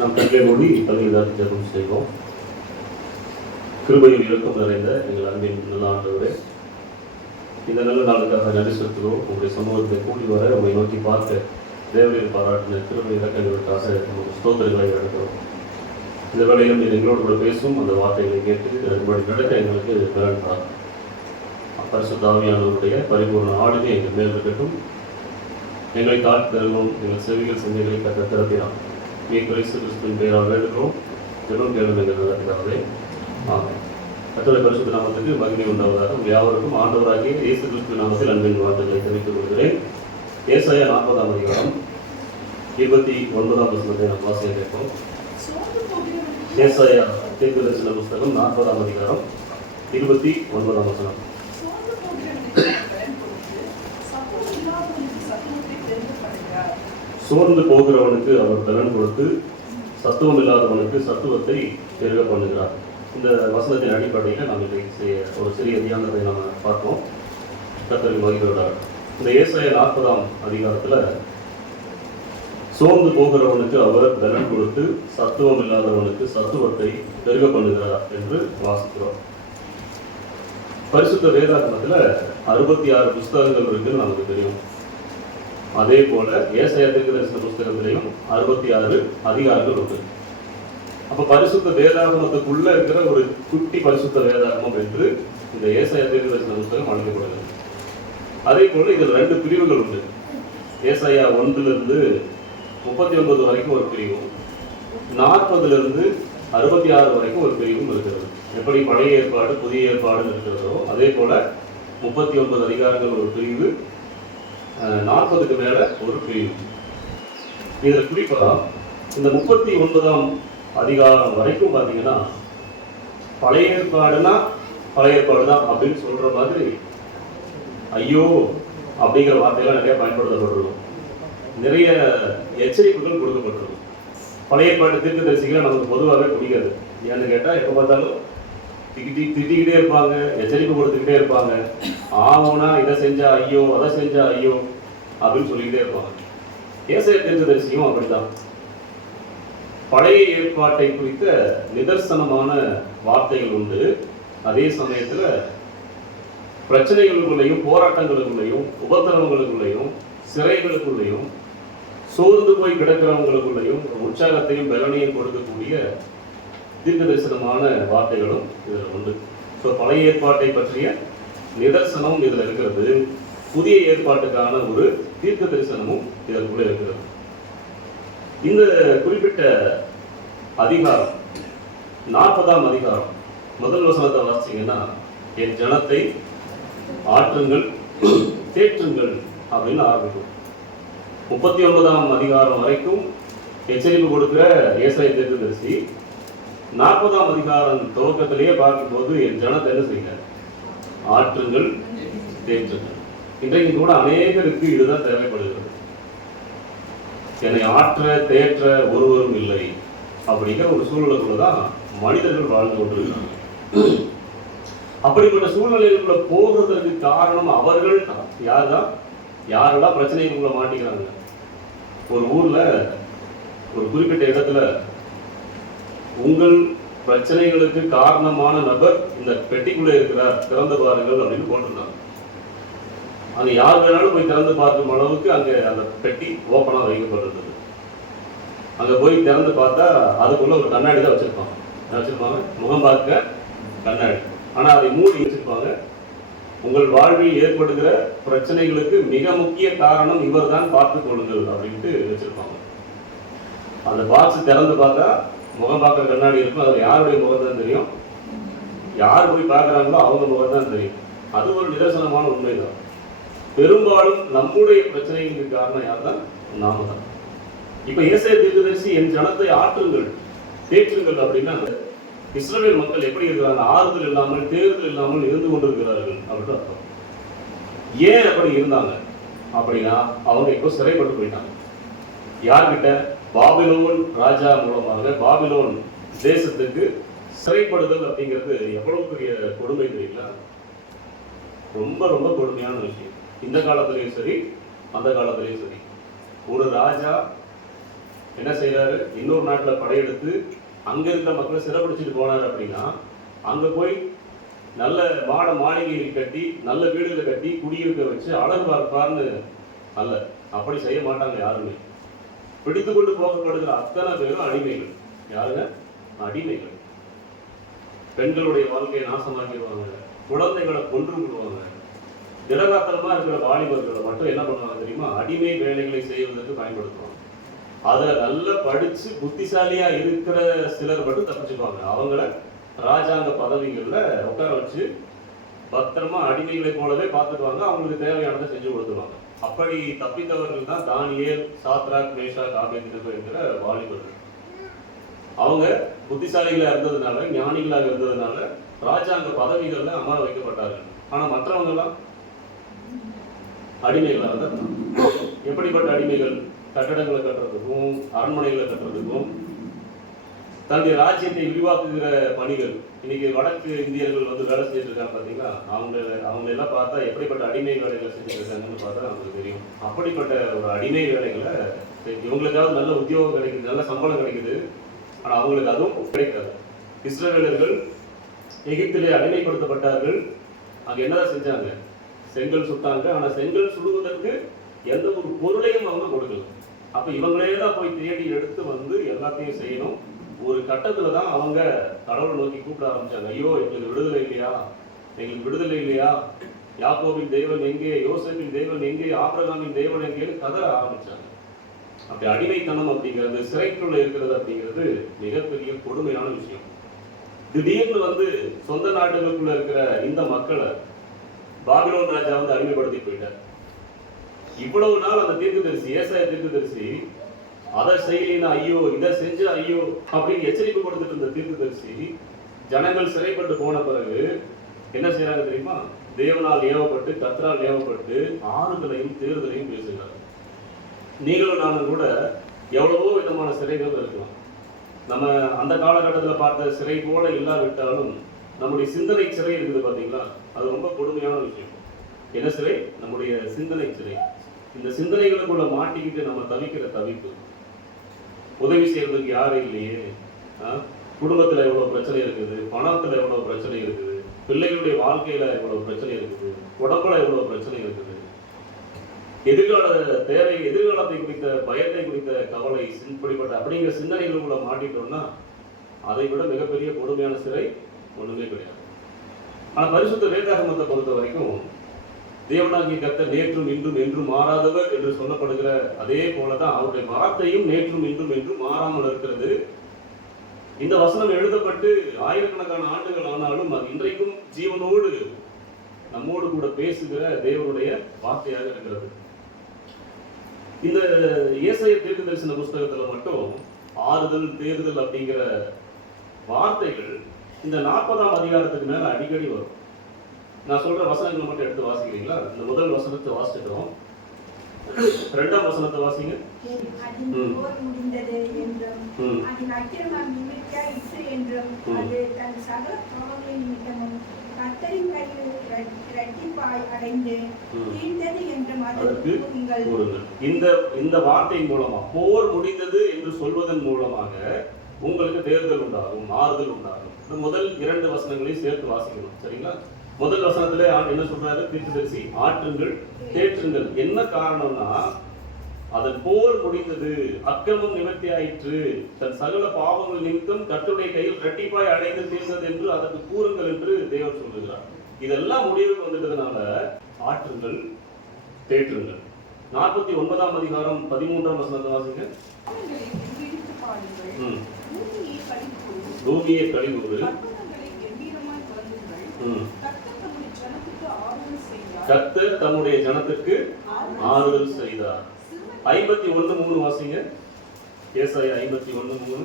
நாம் கண்களை மூடி பள்ளியில் ஜெபம் செய்வோம். கிருபையில் இரக்கம் நிறைந்த எங்கள் அன்பின் நல்ல ஆண்டவரே, இந்த நல்ல நாளுக்காக நன்றி செலுத்துகிறோம். உங்களுடைய சமூகத்தை கூடி வர உங்களை நோக்கி பார்க்க தேவரையில் பாராட்டின கிருபை இறக்கங்களுக்காக நமக்கு ஸ்தோத்திரங்களை எடுக்கிறோம். இந்த வேளையிலும் எங்களோடு கூட பேசும் அந்த வார்த்தைகளை கேட்டு அதன்படி நடக்க எங்களுக்கு பிறந்தார். பரிசுத்த ஆவியானவருடைய பரிபூர்ண ஆளுகை எங்கள் மேல் இருக்கட்டும். எங்களை காட்டுதலும் எங்கள் செவிகள் சிந்தைகளை கற்ற திறப்பினான் கிறிஸ்து கிறிஸ்துவின் பெயரால் வேண்டுகிறோம். ஜெபம் கேளும் எங்கள் நடக்கிறாவே. ஆமாம். கர்த்தருடைய பரிசுத்த நாமத்துக்கு மகிமை உண்டாவதாக உங்கள் யாவருக்கும் ஆண்டவராகிய இயேசு கிறிஸ்துவின் நாமத்தில் அன்பின் வார்த்தைகளை தெரிவித்துக் கொள்கிறேன். ஏசாயா 40ஆம் அதிகாரம் 29ஆம் வசனத்தை நாம் வாசிக்க கேட்போம். ஏசாயா தீர்க்கதரிசன புஸ்தகம் 40ஆம் அதிகாரம் 29ஆம் வசனம். சோர்ந்து போகிறவனுக்கு அவர் பலன் கொடுத்து சத்துவம் இல்லாதவனுக்கு சத்துவத்தை பெருக பண்ணுகிறார். இந்த வசனத்தின் அடிப்படையில் நாம் இன்றைக்கு ஒரு சிறிய தியானத்தை நாம் பார்ப்போம். கர்த்தரின் மகிழ்ச்சியோடார். இந்த ஏசாயா 40ஆம் அதிகாரத்தில் சோர்ந்து போகிறவனுக்கு அவர் பலன் கொடுத்து சத்துவம் இல்லாதவனுக்கு சத்துவத்தை பெருக பண்ணுகிறார் என்று வாசிக்கிறோம். பரிசுத்த வேதாகமத்தில் 66 புஸ்தகங்கள் இருக்குன்னு நமக்கு தெரியும். அதே போல ஏசாயா தீர்க்கதரிசன புஸ்தகத்திலையும் 66 அதிகாரங்கள் உண்டு. அப்ப பரிசுத்த வேதாகமத்துக்குள்ள இருக்கிற ஒரு குட்டி பரிசுத்த வேதாகமம் என்று இந்த ஏசாயா தீர்க்கதரிசன புஸ்தகம் அழைக்கப்படுகிறது. அதே போல இதில் 2 பிரிவுகள் உண்டு. ஏசாயா 1 39 வரைக்கும் ஒரு பிரிவும், 40 66 வரைக்கும் ஒரு பிரிவும் இருக்கிறது. எப்படி பழைய ஏற்பாடு புதிய ஏற்பாடு இருக்கிறதோ அதே போல 39 அதிகாரங்கள் ஒரு பிரிவு, 40க்கு மேல ஒரு பிரிவு. இதில் குறிப்பா இந்த 39ஆம் அதிகாரம் வரைக்கும் பார்த்தீங்கன்னா பழைய ஏற்பாடுனா பழைய ஏற்பாடு தான் அப்படின்னு சொல்ற மாதிரி ஐயோ அப்படிங்கிற வார்த்தையெல்லாம் நிறைய பயன்படுத்தப்பட்டிருக்கும். நிறைய எச்சரிப்புகள் கொடுக்கப்பட்டிருக்கும். பழைய ஏற்பாட்டு தீர்க்கதரிசிகளை நமக்கு பொதுவாகவே பிடிக்காது. ஏன்னு கேட்டால் எப்போ பார்த்தாலும் திட்டிக்கிட்டே இருப்பாங்க, எச்சரிப்பு கொடுத்துக்கிட்டே இருப்பாங்க. ஆவுனா இதை செஞ்சா ஐயோ, அதை செஞ்சா ஐயோ அப்படின்னு சொல்லிக்கிட்டே இருப்பாங்க. ஏசாயா தீர்க்கதரிசியும் அப்படித்தான். பழைய ஏற்பாட்டை குறித்த நிதர்சனமான வார்த்தைகள் உண்டு. அதே சமயத்துல பிரச்சனைகளுக்குள்ளேயும் போராட்டங்களுக்குள்ளேயும் உபத்திரவங்களுக்குள்ளேயும் சிறைகளுக்குள்ளேயும் சோர்ந்து போய் கிடக்கிறவங்களுக்குள்ளேயும் உற்சாகத்தையும் பலனையும் கொடுக்கக்கூடிய தீர்க்க தரிசனமான வார்த்தைகளும் இதில் உண்டு. ஸோ பழைய ஏற்பாட்டை பற்றிய நிதர்சனம் இதில் இருக்கிறது. புதிய ஏற்பாட்டுக்கான ஒரு தீர்க்க தரிசனமும் இதற்குள்ளே இருக்கிறது. இந்த குறிப்பிட்ட அதிகாரம் 40ஆம் அதிகாரம் முதல் வசனத்தை வாசிச்சீங்கன்னா, என் ஜனத்தை ஆற்றுங்கள் தேற்றுங்கள் அப்படின்னு ஆரம்பிக்கும். 39ஆம் அதிகாரம் வரைக்கும் எச்சரிப்பு கொடுக்கிற ஏசாயா தீர்க்கதரிசி 40ஆம் அதிகாரம் துவக்கத்திலேயே பார்க்கும்போது என் ஜனத்தை என்ன செய்யுங்க, ஆற்றுங்கள் தேற்றுங்கள். இன்றைக்கு கூட அநேகருக்கு இதுதான் தேவைப்படுகிறது. என்னை ஆற்ற தேற்ற ஒருவரும் இல்லை அப்படிங்கிற ஒரு சூழ்நிலைக்குள்ளதான் மனிதர்கள் வாழ்ந்து கொண்டிருக்கிறாங்க. அப்படிப்பட்ட சூழ்நிலைகளுக்குள்ள போகிறதுக்கு காரணம் அவர்கள் யாரெல்லாம் பிரச்சனைகளுக்குள்ள மாட்டிக்கிறாங்க. ஒரு ஊர்ல ஒரு குறிப்பிட்ட இடத்துல உங்கள் பிரச்சனைகளுக்கு காரணமான நபர் இந்த பெட்டிக்குள்ளே இருக்கிறார், திறந்து பாருங்கள் அப்படின்னு போட்டிருந்தாங்க. அங்க யார் வேணாலும் போய் திறந்து பார்க்கும் அளவுக்கு அங்க அந்த பெட்டி ஓப்பனா வைக்கப்பட்டிருந்தது. அங்க போய் திறந்து பார்த்தா அதுக்குள்ள ஒரு கண்ணாடி தான் வச்சிருப்பாங்க. முகம் பார்க்க கண்ணாடி. ஆனா அதை மூடி வச்சிருப்பாங்க. உங்கள் வாழ்வில் ஏற்படுகிற பிரச்சனைகளுக்கு மிக முக்கிய காரணம் இவர் தான் பார்த்துக் கொள்ளுங்கள் அப்படின்ட்டு வச்சிருப்பாங்க. அந்த பாக்ஸ் திறந்து பார்த்தா முகம் பார்க்குற கண்ணாடி இருக்கும். அதில் யாருடைய முகம் தான் தெரியும், யார் போய் பார்க்குறாங்களோ அவங்க முகம் தான் தெரியும். அது ஒரு நிதர்சனமான உண்மைதான். பெரும்பாலும் நம்முடைய பிரச்சனைகளுக்கு காரணம் யார் தான்? நாம தான். இப்ப ஏசாயா தீர்க்கதரிசி என் ஜனத்தை ஆற்றுங்கள் தேற்றுங்கள் அப்படின்னா இஸ்ரவேல் மக்கள் எப்படி இருக்கிறாங்க? ஆறுதல் இல்லாமல் தேர்தல் இல்லாமல் இருந்து கொண்டிருக்கிறார்கள் அப்படின்னு அர்த்தம். ஏன் அப்படி இருந்தாங்க அப்படின்னா அவங்க இப்போ சிறைப்பட்டு போயிட்டாங்க. யார்கிட்ட? பாபிலோன் ராஜா மூலமாக பாபிலோன் தேசத்துக்கு சிறைப்படுதல் அப்படிங்கிறது எவ்வளவு பெரிய கொடுமை தெரியல. ரொம்ப ரொம்ப கொடுமையான விஷயம். இந்த காலத்திலையும் சரி அந்த காலத்திலையும் சரி ஒரு ராஜா என்ன செய்யறாரு? இன்னொரு நாட்டுல படையெடுத்து அங்க இருக்கிற மக்களை சிறைப்பிடிச்சிட்டு போனாரு. அப்படின்னா அங்க போய் நல்ல மாளிகைகள் கட்டி நல்ல வீடுகளை கட்டி குடியிருக்க வச்சு அழகு பார்ப்பார்னு அல்ல, அப்படி செய்ய மாட்டாங்க யாருமே. பிடித்து கொண்டு போகப்படுகிற அத்தனை பேரும் அடிமைகள். யாருங்க? அடிமைகள். பெண்களுடைய வாழ்க்கையை நாசமாக்கிடுவாங்க, குழந்தைகளை கொன்று விடுவாங்க. திடகாத்திரமா இருக்கிற வாலிபர்களை மட்டும் என்ன பண்ணுவாங்க தெரியுமா? அடிமை வேலைகளை செய்வதற்கு பயன்படுத்துவாங்க. அதை நல்லா படிச்சு புத்திசாலியா இருக்கிற சிலர் மட்டும் தப்பிச்சுப்பாங்க. அவங்கள ராஜாங்க பதவிகள்ல உட்கார வச்சு பத்திரமா அடிமைகளை போலவே பார்த்துக்குவாங்க. அவங்களுக்கு தேவையானதை செஞ்சு கொடுத்துருவாங்க. அப்படி தப்பித்தவர்கள் தான் தானியேல், சாத்ராக், மேஷாக், ஆபேத்நேகோ என்கிற வாலிபர்கள். அவங்க புத்திசாலிகளா இருந்ததுனால, ஞானிகளாக இருந்ததுனால ராஜாங்க பதவிகள்ல அமர வைக்கப்பட்டார்கள். ஆனா மற்றவங்க எல்லாம் அடிமைகளாக இருந்தாங்க. எப்படிப்பட்ட அடிமைகள்? கட்டடங்களை கட்டுறதுக்கும் அரண்மனைகளை கட்டுறதுக்கும் தன்னுடைய ராஜ்யத்தை விரிவாக்குகிற பணிகள். இன்னைக்கு வடக்கு இந்தியர்கள் வந்து வேலை செஞ்சுட்டு இருக்காங்க பார்த்தீங்களா? அவங்க எல்லாம் பார்த்தா எப்படிப்பட்ட அடிமை வேலைகளை செஞ்சுட்டு இருக்காங்கன்னு பார்த்தா நமக்கு தெரியும். அப்படிப்பட்ட ஒரு அடிமை வேலைகளை இவங்களுக்காவது நல்ல உத்தியோகம் கிடைக்குது, நல்ல சம்பளம் கிடைக்குது. ஆனால் அவங்களுக்கு அதுவும் கிடைக்காது. இஸ்ரவேலர்கள் எகிப்திலே அடிமைப்படுத்தப்பட்டார்கள். அங்கே என்னதான் செஞ்சாங்க? செங்கல் சுட்டாங்க. ஆனால் செங்கல் சுடுவதற்கு எந்த ஒரு பொருளையும் அவங்க கொடுக்கல. அப்போ இவங்களே தான் போய் தேடி எடுத்து வந்து எல்லாத்தையும் செய்யணும். ஒரு கட்டத்தில் தான் அவங்க கடவுளை நோக்கி கூப்பிட ஆரம்பிச்சாங்க. ஐயோ, எங்களுக்கு விடுதலை இல்லையா? எங்களுக்கு விடுதலை இல்லையா? யாக்கோபின் தெய்வன் எங்கே? யோசேப்பின் தெய்வன் எங்கே? ஆபிரகாமின் தெய்வன் எங்கேன்னு கதற ஆரம்பிச்சாங்க. அப்படி அடிமைத்தனம் அப்படிங்கிறது, சிறைக்குள்ள இருக்கிறது அப்படிங்கிறது மிகப்பெரிய கொடுமையான விஷயம். திடீர்னு வந்து சொந்த நாடுகளுக்குள்ள இருக்கிற இந்த மக்களை பாபிலோன் ராஜா வந்து அடிமைப்படுத்தி போயிட்டார். இவ்வளவு நாள் அந்த தீர்க்கதரிசி, ஏசாயா தீர்க்கதரிசி, அதை செய்யலினா ஐயோ, இதை செஞ்ச ஐயோ அப்படின்னு எச்சரிப்பு கொடுத்துட்டு இருந்த தீர்க்கதரிசி ஜனங்கள் சிறைப்பட்டு போன பிறகு என்ன செய்யறாங்க தெரியுமா? தேவனால் ஏவப்பட்டு, கர்த்தரால் ஏவப்பட்டு ஆறுதலையும் தேர்தலையும் பேசுகிறார். நீங்களும் நானும் கூட எவ்வளவோ விதமான சிறைகள் இருக்கலாம். நம்ம அந்த காலகட்டத்தில் பார்த்த சிறை போல இல்லாவிட்டாலும் நம்முடைய சிந்தனை சிறை இருக்குது பார்த்தீங்களா? அது ரொம்ப கொடுமையான விஷயம். என்ன சிறை? நம்முடைய சிந்தனை சிறை. இந்த சிந்தனைகளுக்குள்ள மாட்டிக்கிட்டு நம்ம தவிக்கிற தவிப்பு, உதவி செய்யறதுக்கு யாரும் இல்லையே, குடும்பத்துல எவ்வளவு பிரச்சனை இருக்குது, பணத்துல எவ்வளவு பிரச்சனை இருக்குது, பிள்ளைகளுடைய வாழ்க்கையில எவ்வளவு பிரச்சனை இருக்குது, உடம்புல எவ்வளவு பிரச்சனை இருக்குது, எதிர்காலத்தை குறித்த பயத்தை குறித்த கவலை, இப்படிப்பட்ட அப்படிங்கிற சிந்தனைகளுக்குள்ள மாட்டிட்டோம்னா அதை விட மிகப்பெரிய கொடுமையான சிறை ஒண்ணுமே கிடையாது. ஆனா பரிசுத்த வேதாகமத்தை பொறுத்த வரைக்கும் தேவனாகிய கர்த்தர் நேற்றும் இன்றும் என்றும் மாறாதவர் என்று சொல்லப்படுகிற அதே போலதான் அவருடைய வார்த்தையும் நேற்றும் இன்றும் என்றும் மாறாமல் இருக்கிறது. இந்த வசனம் எழுதப்பட்டு ஆயிரக்கணக்கான ஆண்டுகள் ஆனாலும் அது இன்றைக்கும் ஜீவனோடு நம்மோடு கூட பேசுகிற தேவனுடைய வார்த்தையாக இருக்கிறது. இந்த ஏசாயா தீர்க்கதரிசன புஸ்தகத்துல மட்டும் ஆறுதல், தேர்தல் அப்படிங்கிற வார்த்தைகள் இந்த 40ஆம் அதிகாரத்துக்கு மேல அடிக்கடி வரும். நான் சொல்ற வசனங்களை மட்டும் எடுத்து வாசிக்கிறீங்களா? இந்த முதல் வசனத்தை வாசிச்சிட்டோம். 2ஆம் வசனத்தை வாசிங்க. இந்த வார்த்தையின் மூலமா போர் முடிந்தது என்று சொல்வதன் மூலமாக உங்களுக்கு தேர்தல் உண்டாகும், ஆறுதல் உண்டாகும். இந்த முதல் 2 வசனங்களையும் சேர்த்து வாசிக்கணும். சரிங்களா? முதல் வசனத்திலே என்ன சொல்றாரு தீர்க்கதரிசி? ஆற்றுங்கள், தேற்றுங்கள். என்ன காரணம்னா, அதன் போர் முடிந்தது, அக்கிரமம் நிவர்த்தி ஆயிற்று, தன் சகல பாவங்கள் நிமித்தம் கர்த்தருடைய கையில் இரட்டிப்பாய் அடைந்து தீர்ந்தது என்று அதற்கு கூறுங்கள் என்று தேவன் சொல்லுகிறார். இதெல்லாம் முடிவுக்கு வந்துட்டதுனால ஆற்றுங்கள், தேற்றுங்கள். 49ஆம் அதிகாரம் 13ஆம் வசனத்தை வாசிங்க. பூமியை கழிவுறு, கர்த்தர் தம்முடைய ஜனத்திற்கு ஆறுதல் செய்தார். 51:3 வாசிங்க. ஏசாயா 51:3.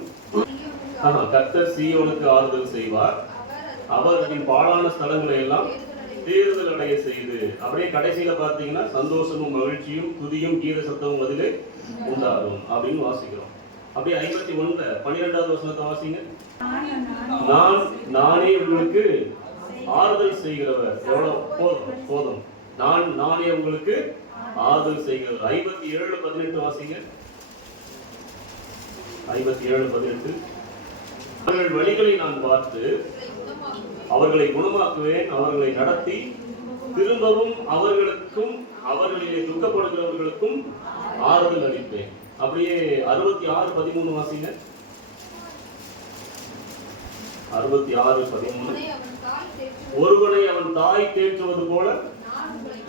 கர்த்தர் சீயோனுக்கு ஆறுதல் செய்வார், அவர் அதன் பாழான ஸ்தலங்களை எல்லாம் தேர்தல் அடைய செய்து. அப்படியே கடைசியில பார்த்தீங்கன்னா சந்தோஷமும் மகிழ்ச்சியும் துதியும் கீத சத்தமும் அதிலே உண்டாகும் அப்படின்னு வாசிக்கிறோம். அப்படியே 51 12வது வசனத்தை வாசிங்க. நானே உங்களுக்கு ஆறுதல் செய்கிறவர். எவ்வளவு போதும். நானே உங்களுக்கு ஆறுதல் செய்கிறவர். 57:18 வாசிங்க. 57:18 அவர்கள் வழிகளை நான் பார்த்து அவர்களை குணமாக்குவேன், அவர்களை நடத்தி திரும்பவும் அவர்களுக்கும் அவர்களிலே துக்கப்படுகிறவர்களுக்கும் ஆறுதல் அளிப்பேன். அப்படியே 66:13 வாசிங்க. 66:13 ஒருவனை அவன் தாய் தேற்றுவது போல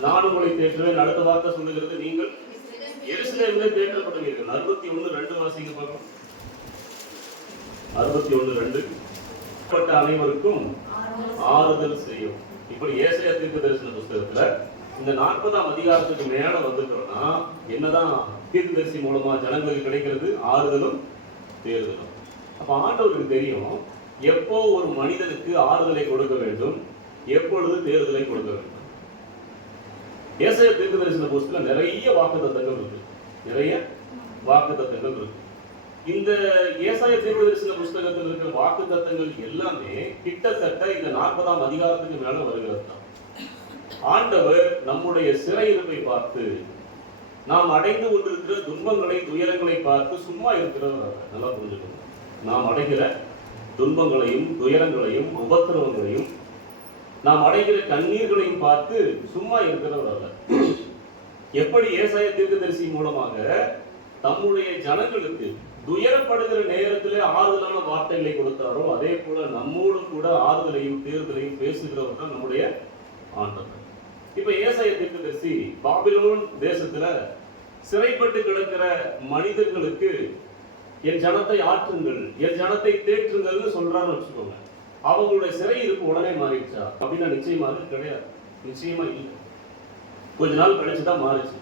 நான் உங்களை தேற்றுவேன். அடுத்த வார்த்தை சொல்லுகிறது, நீங்கள் எருசலேமிலே தேற்றப்படுவீர்கள். 61:2 வாசிங்க பார்க்கலாம். 61:2 அனைவருக்கும் ஆறுதல் செய்யும். இப்படி ஏசாயா தீர்க்கதரிசன புத்தகத்துல இந்த 40ஆம் அதிகாரத்துக்கு மேல வந்துட்டோம்னா என்னதான் தீர்க்கதரிசி மூலமா ஜனங்களுக்கு கிடைக்கிறது? ஆறுதலும் தேறுதலும். அப்ப ஆண்டவருக்கு தெரியும் எப்போ ஒரு மனிதனுக்கு ஆறுதலை கொடுக்க வேண்டும், எப்பொழுது தேறுதலை கொடுக்க வேண்டும். ஏசாயா தீர்க்கதரிசன புத்தகத்துல நிறைய வாக்குத்தத்தங்கள் இருக்கு, நிறைய வாக்குத்தத்தங்கள் இருக்கு. இந்த ஏசாயா தீர்க்கதரிசன புத்தகத்தில் இருக்கிற வாக்குத்தத்தங்கள் எல்லாமே கிட்டத்தட்ட இந்த 40ஆம் அதிகாரத்துக்கு மேல வருகிறது தான். ஆண்டவர் நம்முடைய சிறையிருப்பை பார்த்து, நாம் அடைந்து கொண்டிருக்கிற துன்பங்களை துயரங்களை பார்த்து சும்மா இருக்கிறவர். நல்லா புரிஞ்சுக்கணும். நாம் அடைகிற துன்பங்களையும் துயரங்களையும் உபத்திரவங்களையும் நாம் அடைகிற கண்ணீர்களையும் பார்த்து சும்மா இருக்கிறவர் அல்ல. எப்படி ஏசாயா தீர்க்கதரிசி மூலமாக தம்முடைய ஜனங்களுக்கு துயரப்படுகிற நேரத்திலே ஆறுதலான வார்த்தைகளை கொடுத்தாரோ, அதே போல நம்மோடு கூட ஆறுதலையும் தேர்தலையும் பேசுகிறவர் தான் நம்முடைய ஆண்டவர். இப்ப ஏசாயா தீர்க்கதரிசி பாபிலோன் தேசத்துல சிறைப்பட்டு கிடக்கிற மனிதர்களுக்கு என் ஜனத்தை ஆற்றுங்கள், என் ஜனத்தை தேற்றுங்கள்னு சொல்றான்னு வச்சுக்கோங்க. அவங்களுடைய சிறை இருப்பு உடனே மாறிடுச்சா அப்படின்னா நிச்சயமாக கிடையாது, நிச்சயமா இல்லை. கொஞ்ச நாள் கழிச்சுதான் மாறிச்சு.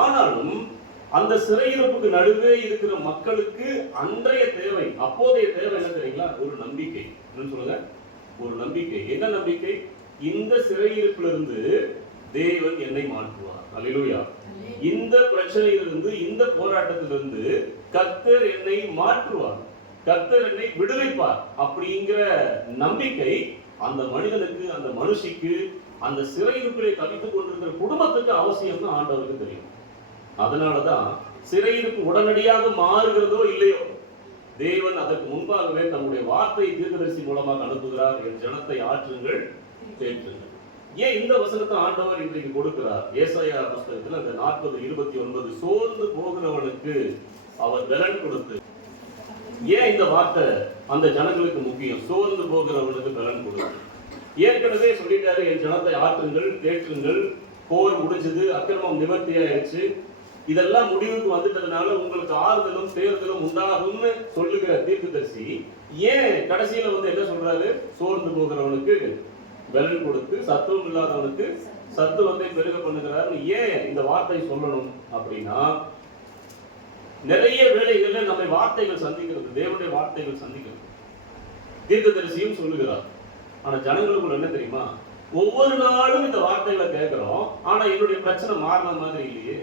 ஆனாலும் அந்த சிறையிருப்புக்கு நடுவே இருக்கிற மக்களுக்கு அன்றைய தேவை, அப்போதைய தேவை என்ன தெரியுங்களா? ஒரு நம்பிக்கை. என்ன சொல்லுங்க? ஒரு நம்பிக்கை. என்ன நம்பிக்கை? இந்த சிறையிருப்பிலிருந்து தேவன் என்னை மாற்றுவார். அல்லேலூயா. இந்த பிரச்சனையிலிருந்து, இந்த போராட்டத்திலிருந்து கர்த்தர் என்னை மாற்றுவார், கர்த்தர் என்னை விடுவிப்பார் அப்படிங்கிற நம்பிக்கை அந்த மனிதனுக்கு, அந்த மனுஷிக்கு, அந்த சிறையிருப்பிலே தவித்துக் கொண்டிருக்கிற குடும்பத்துக்கு அவசியம்னு ஆண்டவருக்கு தெரியும். அதனாலதான் சிறையிருப்பு உடனடியாக மாறுகிறதோ இல்லையோ, தேவன் அதற்கு முன்பாகவே தன்னுடைய வார்த்தை தீர்க்கதரிசி மூலமாக அனுப்புகிறார். என் ஜனத்தை ஆற்றுங்கள், தேற்றுங்கள். ஏன் இந்த வசனத்தை ஆண்டவர் இன்றைக்கு கொடுக்கிறார்? ஏசாயா புத்தகத்தில் அந்த 40:29 சோர்ந்து போகிறவனுக்கு அவர் பலன் கொடுத்து. ஏன் இந்த வார்த்தை அந்த ஜனங்களுக்கு முக்கியம்? சோர்ந்து போகிறவனுக்கு பலன் கொடுத்து. ஏற்கனவே சொல்லிட்டாரு, என் ஜனத்தை ஆற்றுங்கள், தேற்றுங்கள், போர் முடிஞ்சது, அக்கிரமம் நிவர்த்தி ஆயிடுச்சு, இதெல்லாம் முடிவுக்கு வந்துட்டதுனால உங்களுக்கு ஆறுதலும் தேர்தலும் உண்டாகும்னு சொல்லுகிற தீர்க்கதரிசி ஏன் கடைசியில என்ன சொல்றாரு? சோர்ந்து போகிறவனுக்கு பலன் கொடுத்து சத்துவம் இல்லாதவனுக்கு சத்துவத்தை பெருக பண்ணுகிறார். ஏன் இந்த வார்த்தை சொல்லணும் அப்படின்னா, நிறைய வேளைகள்ல நம்மை வார்த்தைகள் சந்திக்கிறது, தேவனுடைய வார்த்தைகள் சந்திக்கிறது. தீர்க்கதரிசியும் சொல்லுகிறார். ஆனா ஜனங்களுக்குள்ள என்ன தெரியுமா? ஒவ்வொரு நாளும் இந்த வார்த்தைகளை கேட்கிறோம், ஆனா என்னுடைய பிரச்சனை மாறின மாதிரி இல்லையே.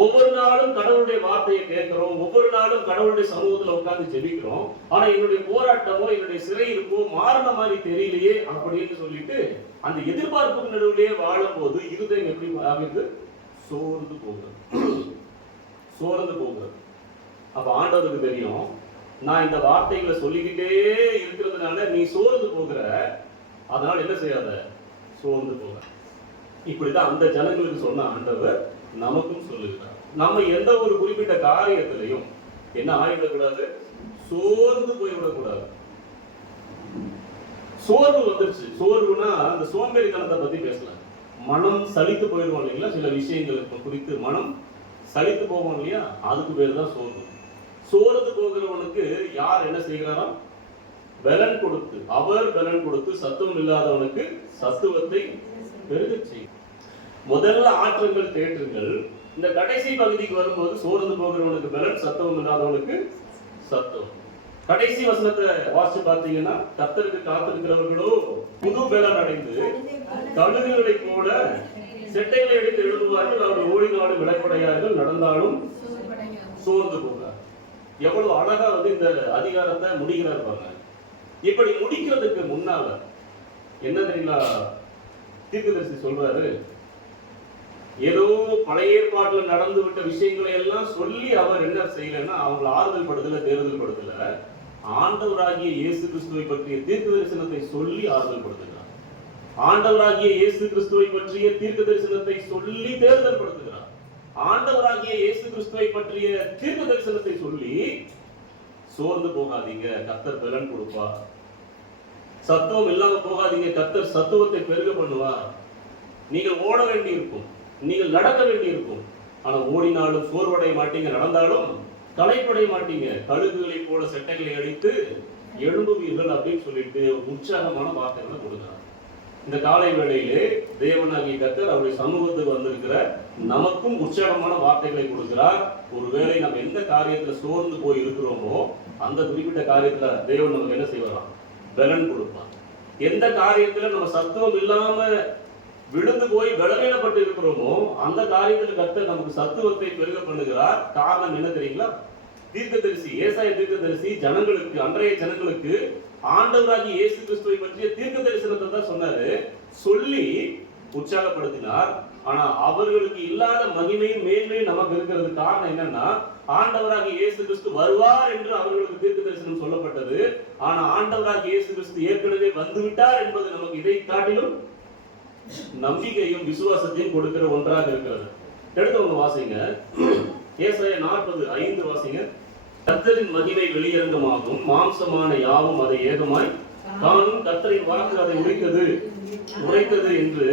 ஒவ்வொரு நாளும் கடவுளுடைய வார்த்தையை கேட்கிறோம், ஒவ்வொரு நாளும் கடவுளுடைய சமூகத்துல உட்கார்ந்து ஜெபிக்கிறோம், ஆனா என்னுடைய போராட்டமோ என்னுடைய சிறையிருப்போ மாறின மாதிரி தெரியலையே அப்படின்னு சொல்லிட்டு அந்த எதிர்பார்ப்புக்கு நடுவிலேயே வாழும் போது இருதயம் எப்படி ஆகுது? சோர்ந்து போகிறது, சோர்ந்து போகிறது. அப்ப ஆண்டவருக்கு தெரியும், நான் இந்த வார்த்தைகளை சொல்லிக்கிட்டே இருக்கிறதுனால நீ சோர்ந்து போகிற, அதனால என்ன செய்யாத? சோர்ந்து போக. இப்படிதான் அந்த ஜனங்களுக்கு சொன்ன ஆண்டவர் நமக்கும் சொல்லுகிறார். நம்ம எந்த ஒரு குறிப்பிட்ட காரியத்திலையும் என்ன ஆகிவிடக்கூடாது? சோர்ந்து போய்விடக்கூடாது. சோர்வு வந்துருச்சு. சோர்வுனா அந்த சோம்பேறித்தனத்தை பத்தி பேசலாம். மனம் சலித்து போயிடுவோம் இல்லைங்களா? சில விஷயங்களுக்கு குறித்து மனம் சலித்து போவோம் இல்லையா? அதுக்கு பேர் தான் சோர்வு. சோர்ந்து போகிறவனுக்கு யார் என்ன செய்கிறாராம்? பலன் கொடுத்து, அவர் பலன் கொடுத்து சத்துவம் இல்லாதவனுக்கு சத்துவத்தை பெருகச் செய்யும். முதல்ல ஆற்றுங்கள், தேற்றுங்கள். இந்த கடைசி பகுதிக்கு வரும்போது சோர்ந்து போகிறவனுக்கு பலன், சத்துவம் இல்லாதவனுக்கு சத்துவம். கடைசி வசனத்தை வாசிச்சு பார்த்தீங்கன்னா, கர்த்தருக்கு காத்திருக்கிறவர்களோ புது பலன் அடைந்து கழுகுகளை போல செட்டைகளை எடுத்து எழுதுவார்கள், அவர்கள் ஓடினாலும் விளைப்படையார்கள், நடந்தாலும் சோர்ந்து போகிறார். எவ்வளவு அழகா இந்த அதிகாரத்தை முடிக்கிறார் பாருங்க. இப்படி முடிக்கிறதுக்கு முன்னால என்ன தெரியுங்களா? தீர்க்கதரிசி சொல்றாரு, ஏதோ பழைய ஏற்பாட்டுல நடந்து விட்ட விஷயங்களை எல்லாம் சொல்லி அவர் என்ன செய்யலன்னா அவங்களை ஆறுதல் படுத்தல, தேர்தல் படுத்தல. ஆண்டவராகிய இயேசு கிறிஸ்துவை பற்றிய தீர்க்க தரிசனத்தை சொல்லி ஆறுதல் படுத்துகிறார். ஆண்டவராகிய இயேசு கிறிஸ்துவை பற்றிய தீர்க்க தரிசனத்தை சொல்லி தேர்தல் படுத்துகிறார். ஆண்டவராகிய இயேசு கிறிஸ்துவை பற்றிய தீர்க்க தரிசனத்தை சொல்லி சோர்ந்து போகாதீங்க, கர்த்தர் பலன் கொடுப்பார். சத்துவம் இல்லாம போகாதீங்க, கர்த்தர் சத்துவத்தை பெருக பண்ணுவார். நீங்கள் ஓட வேண்டி இருக்கும், நீங்கள் நடக்க வேண்டி இருக்கும். ஆனா ஓடினாலும் சோர்வடைய மாட்டீங்க, நடந்தாலும் களைப்படைய மாட்டீங்க. கழுகுகளை போல செட்டைகளை அடித்து எழும்புவீர்கள் அப்படின்னு சொல்லிட்டு உற்சாகமான வார்த்தைகளை கொடுக்கிறார். இந்த காலை வேளையிலே தேவனாகிய கர்த்தர் அவருடைய சமூகத்துக்கு வந்திருக்கிற நமக்கும் உற்சாகமான வார்த்தைகளை கொடுக்கிறார். ஒருவேளை நம்ம எந்த காரியத்துல சோர்ந்து போய் இருக்கிறோமோ அந்த குறிப்பிட்ட காரியத்துல தேவன் நமக்கு என்ன செய்வாராம்? பலன் கொடுப்பார். எந்த காரியத்துல நம்ம சத்துவம் இல்லாம விழுந்து போய் பலவீனப்பட்டு இருக்கிறோமோ அந்த காரியத்துல கர்த்தர் நமக்கு சத்துவத்தை பெருக பண்ணுகிறார். காரணம் என்ன தெரியுங்களா? தீர்க்கதரிசி ஏசாயா தீர்க்கதரிசி ஜனங்களுக்கு, அன்றைய ஜனங்களுக்கு ஆண்டவராகிய இயேசு கிறிஸ்துவை பற்றிய தீர்க்க தரிசனத்தை தான் சொன்னாரு, சொல்லி உற்சாகப்படுத்தினார். ஆனா அவர்களுக்கு இல்லாத மகிமையும் மேன்மையும் நமக்கு இருக்கிறது. காரணம் என்னன்னா, ஆண்டவராகிய இயேசு கிறிஸ்து வருவார் என்று அவர்களுக்கு தீர்க்க தரிசனம் சொல்லப்பட்டது. ஆனா ஆண்டவராகிய இயேசு கிறிஸ்து ஏற்கனவே வந்துவிட்டார் என்பது நமக்கு இதை காட்டிலும் நம்பிக்கையும் விசுவாசத்தையும் கொடுக்கிற ஒன்றாக இருக்கிறது. எடுத்தவங்க வாசிங்க, ஏசாயா 40:5 வாசிங்க. கர்த்தரின் மகிமை வெளியரங்கமாகும், மாம்சமான யாவும் அதை ஏகமாய் காணும், கர்த்தரின் வாக்கு அதை உரைத்தது என்று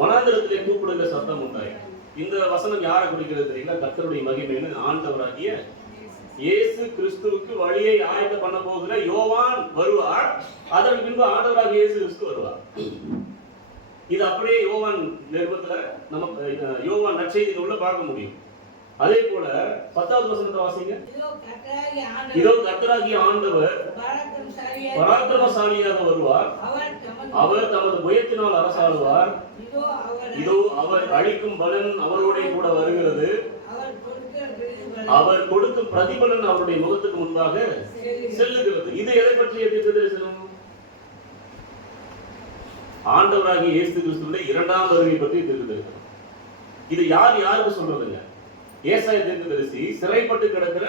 வனாந்தரத்திலே கூப்பிடுகிற சத்தம் உண்டாய். இந்த வசனம் யாரை குறிக்கிறது தெரியுங்களா? கர்த்தருடைய மகிமைன்னு ஆண்டவராகிய இயேசு கிறிஸ்துவுக்கு வழியை ஆயத்த பண்ண போகிற யோவான் வருவார். அதற்கு பின்பு ஆண்டவராகிய இயேசு கிறிஸ்து வருவார். இது அப்படியே யோவான் நிருபத்துல நம்ம யோவான் நற்செய்தியில உள்ள பார்க்க முடியும். அதே போல 10வது வசனத்தை வாசிங்க. இதோ கர்த்தராகிய ஆண்டவர் பராக்கிரமசாலியாக வருவார், அவர் தமது புயத்தினால் அரசாளுவார். இதோ அவர் அளிக்கும் பலன் அவரோட கூட வருகிறது, அவர் கொடுக்கும் பிரதிபலன் அவருடைய முகத்துக்கு முன்பாக செல்லுகிறது. இது எதை பற்றிய தீர்க்க தரிசனம்? ஆண்டவராகிய இயேசு கிறிஸ்துவின் இரண்டாம் வருகை பற்றி தீர்க்க தரிசனம். இது யாருக்கு சொல்றதுங்க? ஏசாயா தீர்க்கதரிசி சிறைப்பட்டு கிடக்கிற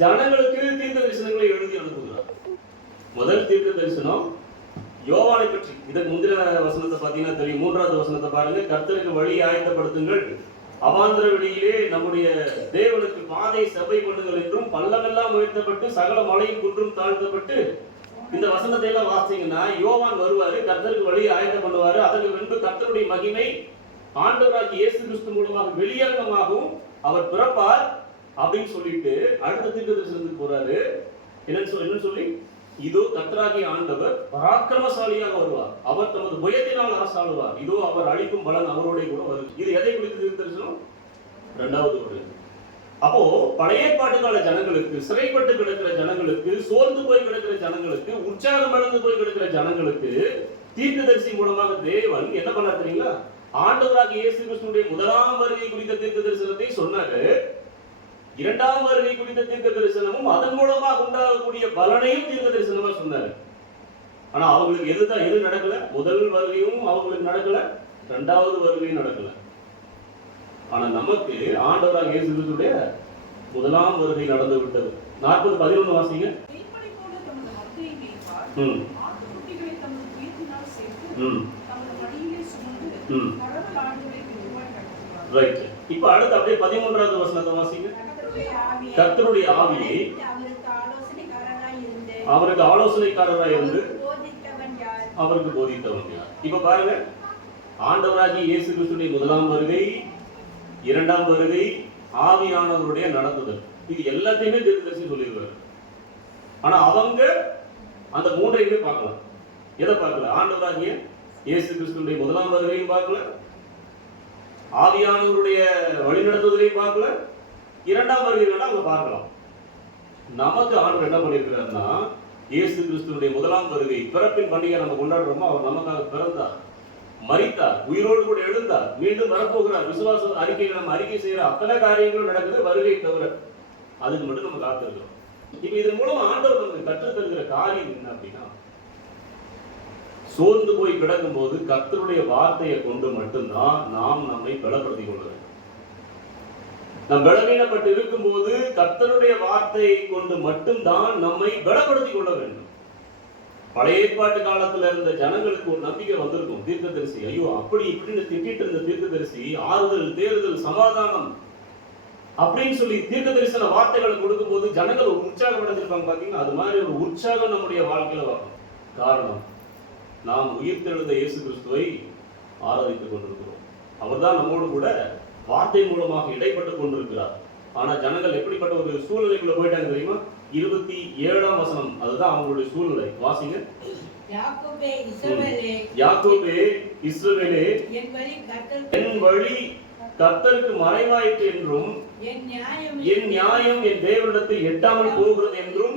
ஜனங்களுக்கு தீர்க்க தரிசனங்களை எழுதி அனுப்புகிறார். முதல் தீர்க்க தரிசனம் யோவானை பற்றி. இதற்கு முந்தின வசனத்தை பார்த்தீங்கன்னா தெரியும். 3வது வசனத்தை பாருங்க. கர்த்தருக்கு வழியை ஆயத்தப்படுத்துங்கள், அவாந்தர வெளியிலே நம்முடைய தேவனுக்கு பாதை சபை பண்ணுங்கள் என்றும், பள்ளமெல்லாம் உயர்த்தப்பட்டு சகல மலையும் குன்றும் தாழ்த்தப்பட்டு. இந்த வசனத்தை எல்லாம் வாசிங்கன்னா யோவான் வருவாரு, கர்த்தருக்கு வழியை ஆயத்தம் பண்ணுவாரு. அதற்கு முன்பு கர்த்தருடைய மகிமை ஆண்டவராகிய இயேசு கிறிஸ்து மூலமாக வெளியரங்கமாகவும் அவர் பிறப்பார் அப்படின்னு சொல்லிட்டு அடுத்த தீர்க்க தரிசனத்துக்கு போறாரு. என்னன்னு சொல்லி, இதோ கர்த்தராகிய ஆண்டவர் பராக்கிரமசாலியாக வருவார், அவர் தமது புயத்தினால் அரசாளுவார். இதோ அவர் அளிக்கும் பலன் அவரோட கூட வரும். இது எதை குறித்து தீர்க்க தரிசனம்? 2வது வருகை. அப்போ பழைய பாட்டுக்கால ஜனங்களுக்கு, சிறைப்பட்டு கிடக்கிற ஜனங்களுக்கு, சோர்ந்து போய் கிடக்கிற ஜனங்களுக்கு, உற்சாகம் இழந்து போய் கிடக்கிற ஜனங்களுக்கு தீர்க்கதரிசி மூலமாக தேவன் என்ன பண்ணார் தெரியுங்களா? ஆண்டவராகிய இயேசு கிறிஸ்துவின் முதலாம் வருகை குறித்த தீர்க்க தரிசனத்தை சொன்னாரு. இரண்டாம் வருகை குறித்த தீர்க்க தரிசனமும் அதன் மூலமாக உண்டாகக்கூடிய பலனையும் தீர்க்க தரிசனமா சொன்னாரு. ஆனா அவங்களுக்கு எது நடக்கல? முதல் வருகையும் அவங்களுக்கு நடக்கல, 2வது வருகையும் நடக்கல. ஆனா நமக்கு ஆண்டவராகிய இயேசு கிறிஸ்துவுடைய முதலாம் வருகை நடந்து விட்டது. 40:11 வாசிங்க. ரைட். இப்ப அடுத்து அப்படியே 13வது வசனத்தை வாசிங்க. கர்த்தருடைய ஆவியை அவருக்கு ஆலோசனைக்காரராய் இருந்து அவருக்கு போதித்தவன் யார்? இப்ப பாருங்க, ஆண்டவராகிய இயேசு கிறிஸ்துவின் முதலாம் வருகை, இரண்டாம் வருகை, ஆவியானவருடைய நடத்துதல், இது எல்லாத்தையுமே தீர்க்கதரிசி சொல்லியிருக்காரு. ஆனா அவங்க அந்த மூன்றையுமே பார்க்கலாம். எதை பார்க்கல? ஆண்டவராகிய இயேசு கிறிஸ்துவின் முதலாம் வருகையும் பார்க்கல, ஆவியானவருடைய வழிநடத்துதலையும் பார்க்கல, இரண்டாம் வருகை வேணா அவங்க பார்க்கலாம். நமக்கு ஆண்டவர் என்ன பண்ணியிருக்கிறாருன்னா, இயேசு கிறிஸ்துவின் முதலாம் வருகை பிறப்பின் பண்டிகை நம்ம கொண்டாடுறோமோ, அவர் நமக்காக பிறந்தார், மரித்தார், உயிரோடு கூட எழுந்தார், மீண்டும் வரப்போகிறார். விசுவாச அறிக்கையில் நம்ம அறிக்கை செய்யற அத்தனை காரியங்களும் நடக்குது வருகை தவிர. அதுக்கு மட்டும் நம்ம காத்திருக்கிறோம். இப்ப இதன் மூலம் ஆண்டவர் நமக்கு கற்றுத் தருகிற காரியம் என்ன அப்படின்னா, சோர்ந்து போய் கிடக்கும் போது கர்த்தருடைய வார்த்தையை கொண்டு மட்டும்தான் நாம் நம்மை பலப்படுத்திக் கொள்ள வேண்டும். நாம் பலவீனப்பட்டு இருக்கும் போது கர்த்தருடைய வார்த்தையை கொண்டு மட்டும்தான் நம்மை பலப்படுத்திக் கொள்ள வேண்டும். பழைய ஏற்பாட்டு காலத்துல இருந்த ஜனங்களுக்கு ஒரு நம்பிக்கை வந்திருக்கும். தீர்க்கதரிசி ஐயோ அப்படி இப்படின்னு திட்டிட்டு இருந்த தீர்க்கதரிசி ஆறுதல், தேறுதல், சமாதானம் அப்படின்னு சொல்லி தீர்க்க தரிசன வார்த்தைகளை கொடுக்கும் போது ஜனங்கள் ஒரு உற்சாகம் அடைஞ்சிருப்பாங்க. பாத்தீங்கன்னா அது மாதிரி ஒரு உற்சாகம் நம்முடைய வாழ்க்கையில வரும். காரணம், நாம் உயிர்த்தெழுந்த இயேசு கிறிஸ்துவை ஆராதித்துக் கொண்டிருக்கிறோம். அவர் தான் நம்மோடு கூட வார்த்தை மூலமாக இடைப்பட்டு கொண்டிருக்கிறார். ஆனா ஜனங்கள் எப்படிப்பட்ட ஒரு சூழ்நிலைக்குள்ள போயிட்டாங்க தெரியுமா? 27ஆம் வசனம், அதுதான் அவங்களுடைய சூழ்நிலை. வாசிங்க. யாக்கோபே இஸ்ரவேலே, என் வழி கர்த்தருக்கு மறைவாயிற்று என்றும் என் நியாயம் என் தேவனிடத்தில் எட்டாமல் போகிறது என்றும்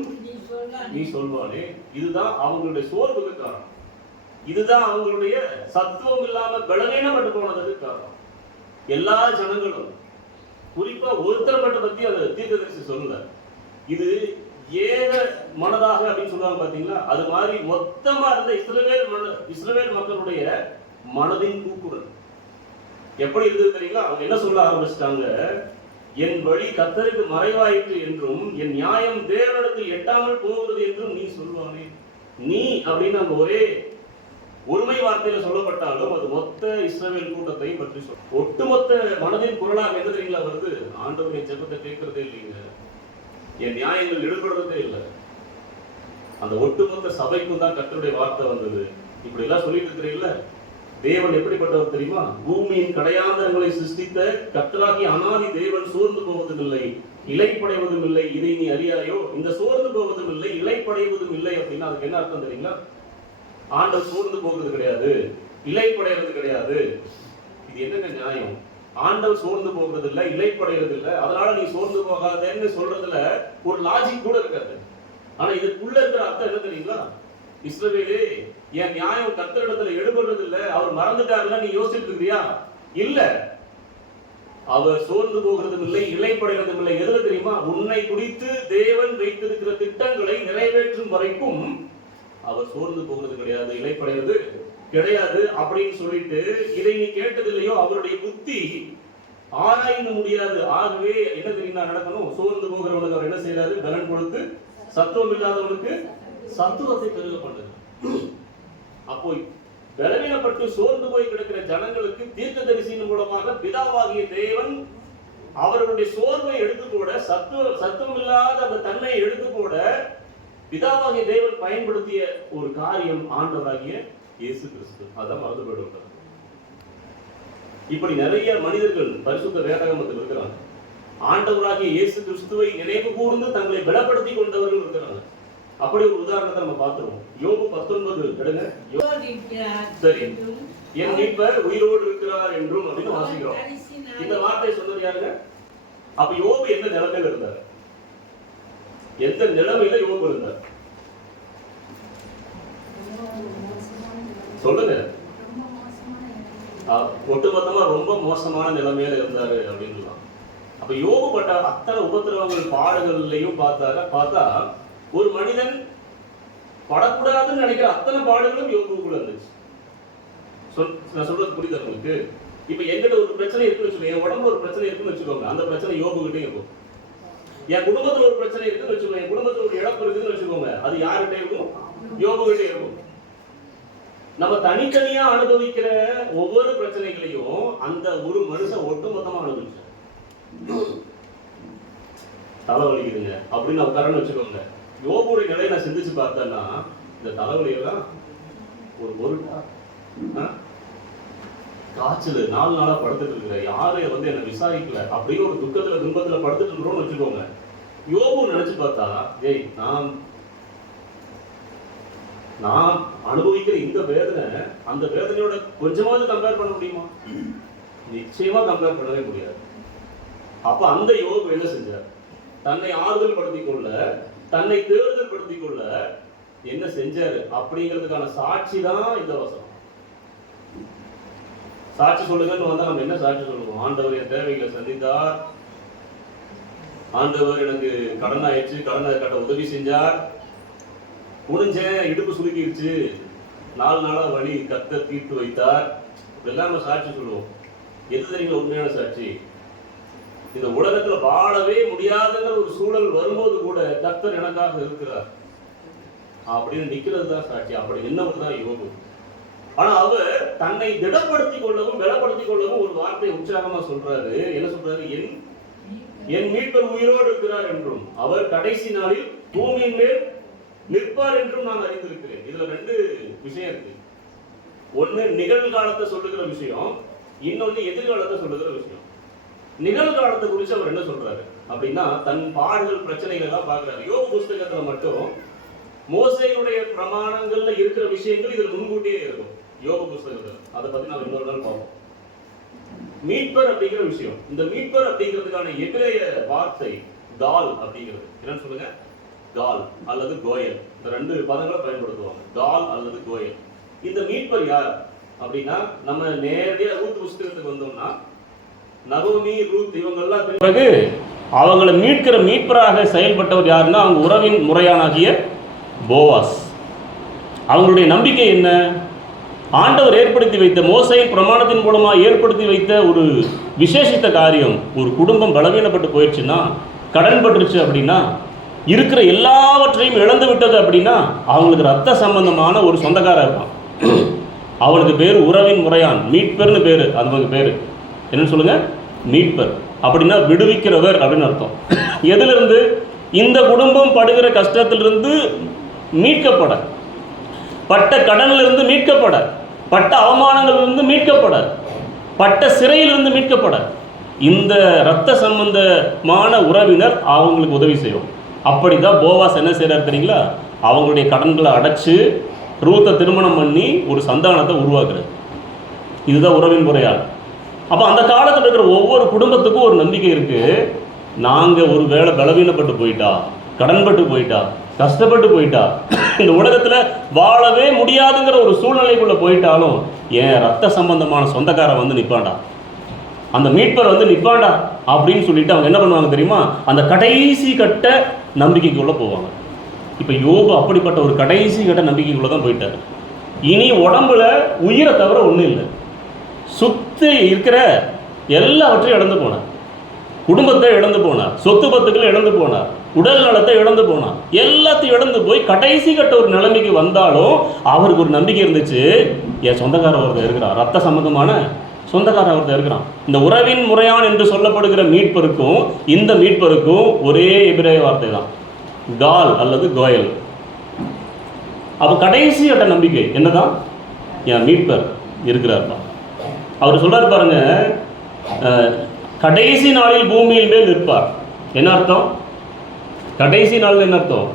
நீ சொல்வானே. இதுதான் அவங்களுடைய சோர்வுக்கு காரணம். இதுதான் அவங்களுடைய சத்துவம் இல்லாம பலவீனப்பட்டு போனதுக்கு காரணம். எல்லா ஜனங்களும், குறிப்பா ஒருத்தர் மட்டும் பத்தி அந்த தீர்க்கதரிசி சொல்லல. இது ஏக மனதாக அப்படின்னு சொல்லுவாங்க பாத்தீங்களா? அது மாதிரி மொத்தமா இருந்த இஸ்ரவேல் மக்களுடைய மனதின் கூக்குரல் எப்படி இருந்தது தெரியுங்களா? அவங்க என்ன சொல்ல ஆரம்பிச்சிட்டாங்க? என் வழி கர்த்தருக்கு மறைவாயிற்று என்றும் என் நியாயம் தேவனிடத்தில் எட்டாமல் போகிறது என்றும் நீ சொல்வானே. நீ அப்படின்னு அந்த ஒரே ஒருமை வார்த்தையில சொல்லப்பட்டாலும் அது மொத்த இஸ்ரவேல் கூட்டத்தையும் பற்றி சொல்ல. ஒட்டுமொத்த மனதின் குரலாக என்ன தெரியுங்களா வருது? ஆண்டவருடைய ஜெபத்தை கேட்கறதே இல்லைங்க, என் நியாயங்கள் ஈடுபடுறதே இல்லை. அந்த ஒட்டுமொத்த சபைக்கும் தான் கர்த்தருடைய வார்த்தை வந்தது. இப்படி எல்லாம் சொல்லிட்டு இருக்கிறீங்களா? தேவன் எப்படிப்பட்டவர் தெரியுமா? பூமியின் கடையாந்தரங்களை சிருஷ்டித்த கர்த்தராகிய அனாதி தேவன் சோர்ந்து போவதும் இல்லை, இளைப்படைவதும் இல்லை. இதை நீ அறியாயோ? இந்த சோர்ந்து போவதும் இல்லை, இளைப்படைவதும் இல்லை அப்படின்னா அதுக்கு என்ன அர்த்தம் தெரியுங்களா? ஆண்டவர் சோர்ந்து போகிறது கிடையாது, இளைப்படைகிறது கிடையாது. இது என்னங்க நியாயம்? ஆண்டவர் சோர்ந்து போகிறது இல்லை, இளைப்படைகிறது இல்லை, அதனால நீ சோர்ந்து போகாதேன்னு சொல்றதுல ஒரு லாஜிக் கூட இருக்காது. ஆனா இதுக்குள்ள இருக்கிற அர்த்தம் என்ன தெரியுங்களா? இஸ்ரவேலே, என் நியாயம் கர்த்தரிடத்துல எடுபடுறது இல்ல, அவர் மறந்துட்டாருல நீ யோசிச்சுட்டு இருக்கிறியா? இல்ல, அவர் சோர்ந்து போகிறதும் இல்லை, இளைப்படைகிறதும் இல்லை. எதுல தெரியுமா? உன்னை குறித்து தேவன் வைத்திருக்கிற திட்டங்களை நிறைவேற்றும் வரைக்கும் அவர் சோர்ந்து போகிறது கிடையாது, இளைப்படைகிறது கிடையாது அப்படின்னு சொல்லிட்டு, இதை நீ கேட்டது இல்லையோ? அவருடைய புத்தி ஆராய்ந்து முடியாது. ஆகவே என்ன தெரியுமா நடக்கணும்? சோர்ந்து போகிறவனுக்கு அவர் என்ன செய்யறாரு? பலன் கொடுத்து சத்துவம் இல்லாதவனுக்கு சத்துவத்தை பெருக பண்ணுது. அப்போ பலவீனப்பட்டு சோர்ந்து போய் கிடக்கிற ஜனங்களுக்கு தீர்க்கதரிசியின் மூலமாக பிதாவாகிய தேவன் அவர்களுடைய சோர்வை எடுத்து போட, சத்துவம் இல்லாத அந்த தன்மையை எடுத்து போட பிதாவாகிய தேவன் பயன்படுத்திய ஒரு காரியம் ஆண்டவராகிய இயேசு கிறிஸ்து. அதான் மறந்து போயிடுவாங்க. இப்படி நிறைய மனிதர்கள் பரிசுத்த வேதாகமத்தில் இருக்கிறாங்க. ஆண்டவராகிய இயேசு கிறிஸ்துவை நினைவு கூர்ந்து தங்களை பலப்படுத்தி கொண்டவர்கள் இருக்கிறாங்க. அப்படி ஒரு உதாரணத்தை நம்ம பார்த்துருவோம். யோபு 19 எடுங்க. சரி, என் மீட்பர் உயிரோடு இருக்கிறார் என்றும் அப்படின்னு வாசிக்கிறோம். இந்த வார்த்தை சொன்னது யாருங்க? அப்ப யோபு எந்த நிலைமையில இருந்தார்? எந்த நிலைமையில யோபு இருந்தார் சொல்லுங்க. ஒட்டுமொத்தமா ரொம்ப மோசமான நிலைமையில இருந்தாரு அப்படின்னு. அப்ப யோபு பட்ட அத்தனை உபத்திரவங்கள் பாடுகள்லையும் பார்த்தா ஒரு மனிதன் படக்கூடாதுன்னு நினைக்கிற அத்தனை பாடுகளும் யோபுக்குள்ள இருந்துச்சு. நான் சொல்றது புரியுது உங்களுக்கு? இப்ப எங்கிட்ட ஒரு பிரச்சனை இருக்குன்னு வச்சுக்கோங்க, என் உடம்புல ஒரு பிரச்சனை இருக்குன்னு வச்சுக்கோங்க, அந்த பிரச்சனை யோபுகிட்டே இருக்கும். என் குடும்பத்துல ஒரு பிரச்சனை இருக்குன்னு வச்சுக்கோங்க, என் குடும்பத்துல ஒரு இழப்பு இருக்குன்னு வச்சுக்கோங்க, அது யாருகிட்ட இருக்கும்? யோபுகிட்டே இருக்கும். நம்ம தனித்தனியா அனுபவிக்கிற ஒவ்வொரு பிரச்சனைகளையும் அந்த ஒரு மனுஷன் ஒட்டுமொத்தமா அனுபவிச்சார். தலைவலிக்குதுங்க அப்படின்னு உட்காரன்னு வச்சுக்கோங்க. யோபுடைய நிலையை நான் சிந்திச்சு பார்த்தேன்னா, இந்த தலைவலி எல்லாம் ஒரு பொருட்டா? காய்ச்சல் 4 நாளா படுத்துட்டு இருக்கிற, யாரையும் வந்து என்ன விசாரிக்கல அப்படின்னு ஒரு துக்கத்துல துன்பத்துல படுத்துட்டு இருக்கிறோம்னு வச்சுக்கோங்க. யோபு நினைச்சு பார்த்தா, ஏய் நான் அனுபவிக்கிற இந்த வேதனை அந்த வேதனையோட கொஞ்சமாவது கம்பேர் பண்ண முடியுமா? நிச்சயமா கம்பேர் பண்ணவே முடியாது. அப்ப அந்த யோபு என்ன செஞ்சார்? தன்னை ஆறுதல் படுத்திக் கொள்ள, தன்னை தேர்தல் படுத்திக் கொள்ள என்ன செஞ்சாரு அப்படிங்கிறதுக்கான சாட்சி தான் இந்த வசனம். சாட்சி சொல்லுங்கன்னு வந்தா நம்ம என்ன சாட்சி சொல்லுவோம்? ஆண்டவர் என் தேவைகளை சந்தித்தார், ஆண்டவர் எனக்கு கடன் ஆயிடுச்சு, கடனை கட்ட உதவி செஞ்சார், முடிஞ்சேன், இடுப்பு சுருக்கிடுச்சு, 4 நாளா வழி கர்த்தர் தீர்த்து வைத்தார், இதெல்லாம் நம்ம சாட்சி சொல்லுவோம். எது தெரியுங்க உண்மையான சாட்சி? இந்த உலகத்துல வாழவே முடியாதுங்கிற ஒரு சூழல் வரும்போது கூட கர்த்தர் எனக்காக இருக்கிறார் அப்படின்னு நிக்கிறது தான் சாட்சி. அப்படி நின்னவர் தான் யோபு. ஆனா அவர் தன்னை திடப்படுத்திக் கொள்ளவும் பலப்படுத்திக் கொள்ளவும் ஒரு வார்த்தை உற்சாகமா சொல்றாரு. என்ன சொல்றாரு? என் மீட்பர் உயிரோடு இருக்கிறார் என்றும் அவர் கடைசி நாளில் பூமியின் மேல் நிற்பார் என்றும் நான் அறிந்திருக்கிறேன். இதுல 2 விஷயம் இருக்கு. ஒண்ணு நிகழ்காலத்தை சொல்லுகிற விஷயம், இன்னொன்னு எதிர்காலத்தை சொல்லுகிற விஷயம். நிகழ்காலத்தை குறித்து அவர் என்ன சொல்றாரு அப்படின்னா, தன் பாடுகள் பிரச்சனைகள் எல்லாம் பாக்குறாரு. யோபு புஸ்தகத்துல மட்டும் மோசேயினுடைய பிரமாணங்கள்ல இருக்கிற விஷயங்கள் இதுல முன்கூட்டியே இருக்கும் யோபு புஸ்தகத்துல. அதை பத்தி நான் இன்னொரு நாள் பார்ப்போம். மீட்பர் அப்படிங்கிற விஷயம், இந்த மீட்பர் அப்படிங்கிறதுக்கான எபிரேய வார்த்தை கால் அப்படிங்கிறது. என்னன்னு சொல்லுங்க? கால் அல்லது கோயல். இந்த 2 பதங்களை பயன்படுத்துவாங்க, கால் அல்லது கோயல். இந்த மீட்பர் யார் அப்படின்னா, நம்ம நேரடியா ரூத் புஸ்தகத்துக்கு வந்தோம்னா நகோமி, ரூத் இவங்கெல்லாம் பிறகு அவங்களை மீட்கிற மீட்பராக செயல்பட்டவர் யாருன்னா அவங்க உறவின் முறையானாகிய போவாஸ். அவங்களுடைய நம்பிக்கை என்ன? ஆண்டவர் ஏற்படுத்தி வைத்த மோசையின் பிரமாணத்தின் மூலமாக ஏற்படுத்தி வைத்த ஒரு விசேஷித்த காரியம், ஒரு குடும்பம் பலவீனப்பட்டு போயிடுச்சுன்னா, கடன் பட்டுருச்சு அப்படின்னா, இருக்கிற எல்லாவற்றையும் இழந்து விட்டது அப்படின்னா, அவங்களுக்கு ரத்த சம்பந்தமான ஒரு சொந்தக்காரர் இருப்பான். அவனுக்கு பேர் உறவின் முறையான், மீட்பர்னு பேர். அதுக்கு பேர் என்னன்னு சொல்லுங்க? மீட்பர். அப்படின்னா விடுவிக்கிறவர் அப்படின்னு அர்த்தம். எதிலிருந்து? இந்த குடும்பம் படுகிற கஷ்டத்திலிருந்து மீட்கப்பட, பட்ட கடனிலிருந்து மீட்கப்பட, பட்ட அவமானங்களிலிருந்து மீட்கப்பட, பட்ட சிறையிலிருந்து மீட்கப்பட, இந்த இரத்த சம்பந்தமான உறவினர் அவங்களுக்கு உதவி செய்யும். அப்படிதான் போவாஸ் என்ன செய்யறாரு தெரியுங்களா? அவங்களுடைய கடன்களை அடைச்சு ரூத்தை திருமணம் பண்ணி ஒரு சந்தானத்தை உருவாக்குறாரு. இதுதான் உறவின் முறையால். அப்போ அந்த காலத்தில் இருக்கிற ஒவ்வொரு குடும்பத்துக்கும் ஒரு நம்பிக்கை இருக்கு. நாங்கள் ஒரு வேளை பலவீனப்பட்டு போயிட்டா, கடன்பட்டு போயிட்டா, கஷ்டப்பட்டு போயிட்டா, இந்த உலகத்தில் வாழவே முடியாதுங்கிற ஒரு சூழ்நிலைக்குள்ளே போயிட்டாலும் என் ரத்த சம்பந்தமான சொந்தக்காரன் வந்து நிற்பாண்டா, அந்த மீட்பர் வந்து நிற்பாண்டா அப்படின்னு சொல்லிட்டு அவங்க என்ன பண்ணுவாங்க தெரியுமா? அந்த கடைசி கட்ட நம்பிக்கைக்குள்ளே போவாங்க. இப்போ யோபு அப்படிப்பட்ட ஒரு கடைசி கட்ட நம்பிக்கைக்குள்ளே தான் போயிட்டார். இனி உடம்புல உயிரை தவிர ஒன்றும் இல்லை. சுற்றி இருக்கிற எல்லாவற்றையும் இழந்து போனார். குடும்பத்தை இழந்து போனார், சொத்து பத்துக்களை இழந்து போனார், உடல் நலத்தை இழந்து போனார், எல்லாத்தையும் இழந்து போய் கடைசி கட்ட ஒரு நிலைமைக்கு வந்தாலும் அவருக்கு ஒரு நம்பிக்கை இருந்துச்சு. என் சொந்தக்காரர் ஒருத்தர் இருக்கிறான், ரத்த சம்பந்தமான சொந்தக்காரர் ஒருத்தர் இருக்கிறான். இந்த உறவின் முறையான் என்று சொல்லப்படுகிற மீட்பருக்கும் இந்த மீட்பருக்கும் ஒரே எபிரேய வார்த்தை தான், கால் அல்லது கோயல். அப்போ கடைசி கட்ட நம்பிக்கை என்னதான்? என் மீட்பர் இருக்கிறார். அவர் சொல்றாரு பாருங்க, கடைசி நாளில் பூமியில் மேல் நிற்பார். என்ன அர்த்தம்? கடைசி நாள் என்ன அர்த்தம்?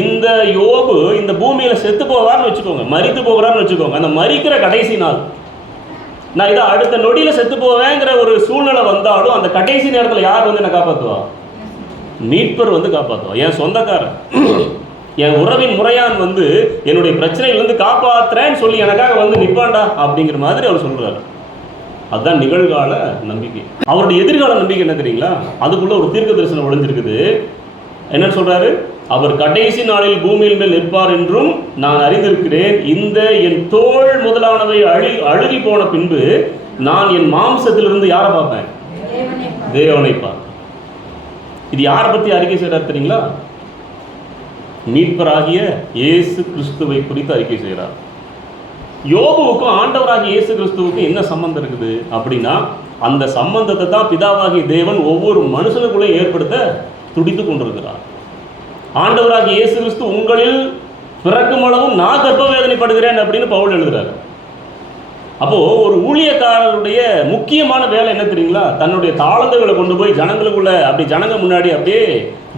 இந்த யோபு இந்த பூமியில செத்து போவார்னு வச்சுக்கோங்க, மரித்து போகிறார்னு வச்சுக்கோங்க. அந்த மரிக்கிற கடைசி நாள், நான் இதை அடுத்த நொடியில செத்து போவேங்கிற ஒரு சூழ்நிலை வந்தாலும் அந்த கடைசி நேரத்தில் யார் வந்து என்ன காப்பாற்றுவா? மீட்பர் வந்து காப்பாற்றுவா. என் சொந்தக்காரன், என் உறவின் முறையான் வந்து என்னுடைய பிரச்சனையிலிருந்து காப்பாற்றுறேன்னு சொல்லி எனக்காக வந்து நிற்பாண்டா அப்படிங்கிற மாதிரி அவர் சொல்றாரு. அதுதான் நிகழ்கால நம்பிக்கை. அவருடைய எதிர்கால நம்பிக்கை என்ன தெரியுங்களா? அதுக்குள்ள ஒரு தீர்க்க தரிசனம் ஒளிஞ்சிருக்குது. என்ன சொல்றாரு? அவர் கடைசி நாளில் பூமியில் மேல் நிற்பார் என்றும் நான் அறிந்திருக்கிறேன். இந்த என் தோள் முதலானவை அழுகி போன பின்பு நான் என் மாம்சத்திலிருந்து யாரை பார்ப்பேன்? தேவனை பார்ப்பேன். இது யாரை பற்றி அறிக்கை செய்கிறார் தெரியுங்களா? மீட்பராகிய இயேசு கிறிஸ்துவை குறித்து அறிக்கை செய்கிறார். யோபுவுக்கும் ஆண்டவராகிய இயேசு கிறிஸ்துவுக்கும் என்ன சம்பந்தம் இருக்குது அப்படின்னா, அந்த சம்பந்தத்தை தான் பிதாவாகிய தேவன் ஒவ்வொரு மனுஷனுக்குள்ளே ஏற்படுத்த துடித்து கொண்டிருக்கிறார். ஆண்டவராகிய இயேசு கிறிஸ்து உங்களில் பிறக்கும் அளவும் நான் கர்ப்ப வேதனைப்படுகிறேன் அப்படின்னு பவுல் எழுதுறாரு. அப்போ ஒரு ஊழியக்காரருடைய முக்கியமான வேலை என்ன தெரியுங்களா? தன்னுடைய தாளந்துகளை கொண்டு போய் ஜனங்களுக்குள்ள அப்படி ஜனங்க முன்னாடி அப்படியே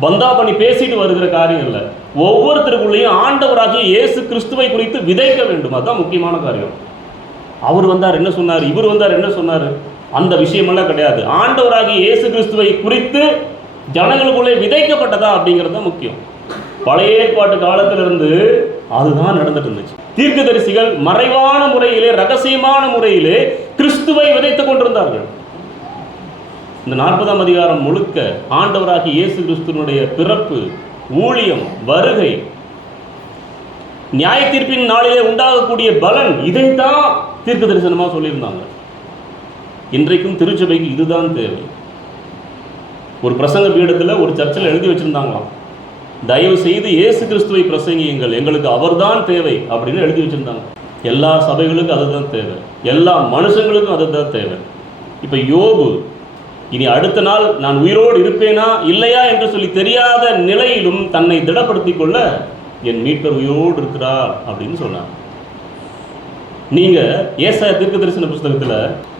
பந்தா பண்ணி பேசிட்டு வருகிற காரியம் இல்லை. ஒவ்வொருத்தருக்குள்ளேயும் ஆண்டவராகிய இயேசு கிறிஸ்துவை குறித்து விதைக்க வேண்டும். அதுதான் முக்கியமான காரியம். அவர் வந்தார் என்ன சொன்னார், இவர் வந்தார் என்ன சொன்னார், அந்த விஷயமெல்லாம் கிடையாது. ஆண்டவராகிய இயேசு கிறிஸ்துவை குறித்து ஜனங்களுக்குள்ளே விதைக்கப்பட்டதா அப்படிங்கிறது தான் முக்கியம். பழைய ஏற்பாட்டு காலத்திலிருந்து அதுதான் நடந்துட்டு இருந்துச்சு. தீர்க்கதரிசிகள் மறைவான முறையிலே, ரகசியமான முறையிலே கிறிஸ்துவை விதைத்துக் கொண்டிருந்தார்கள். இந்த 40ஆம் அதிகாரம் முழுக்க ஆண்டவராகிய இயேசு கிறிஸ்துவனுடைய பிறப்பு, ஊழியம், வருகை, நியாய தீர்ப்பின் நாளிலே உண்டாகக்கூடிய பலன் இதைத்தான் தீர்க்க தரிசனமாக சொல்லியிருந்தாங்க. இன்றைக்கும் திருச்சபைக்கு இதுதான் தேவை. ஒரு பிரசங்க பீடத்தில் ஒரு சர்ச்சில் எழுதி வச்சுருந்தாங்களாம், தயவு செய்து இயேசு கிறிஸ்துவை பிரசங்கியுங்கள், எங்களுக்கு அவர்தான் தேவை அப்படின்னு எழுதி வச்சுருந்தாங்க. எல்லா சபைகளுக்கும் அதுதான் தேவை, எல்லா மனுஷங்களுக்கும் அதுதான் தேவை. இப்போ யோபு இனி அடுத்த நாள் நான் உயிரோடு இருப்பேனா இல்லையா என்று சொல்லி தெரியாத நிலையிலும் தன்னை திடப்படுத்தி கொள்ள என் மீட்பர் உயிரோடு இருக்கிறார் அப்படின்னு சொன்னார். நீங்கள் ஏசாயா தீர்க்க தரிசன புஸ்தகத்தில்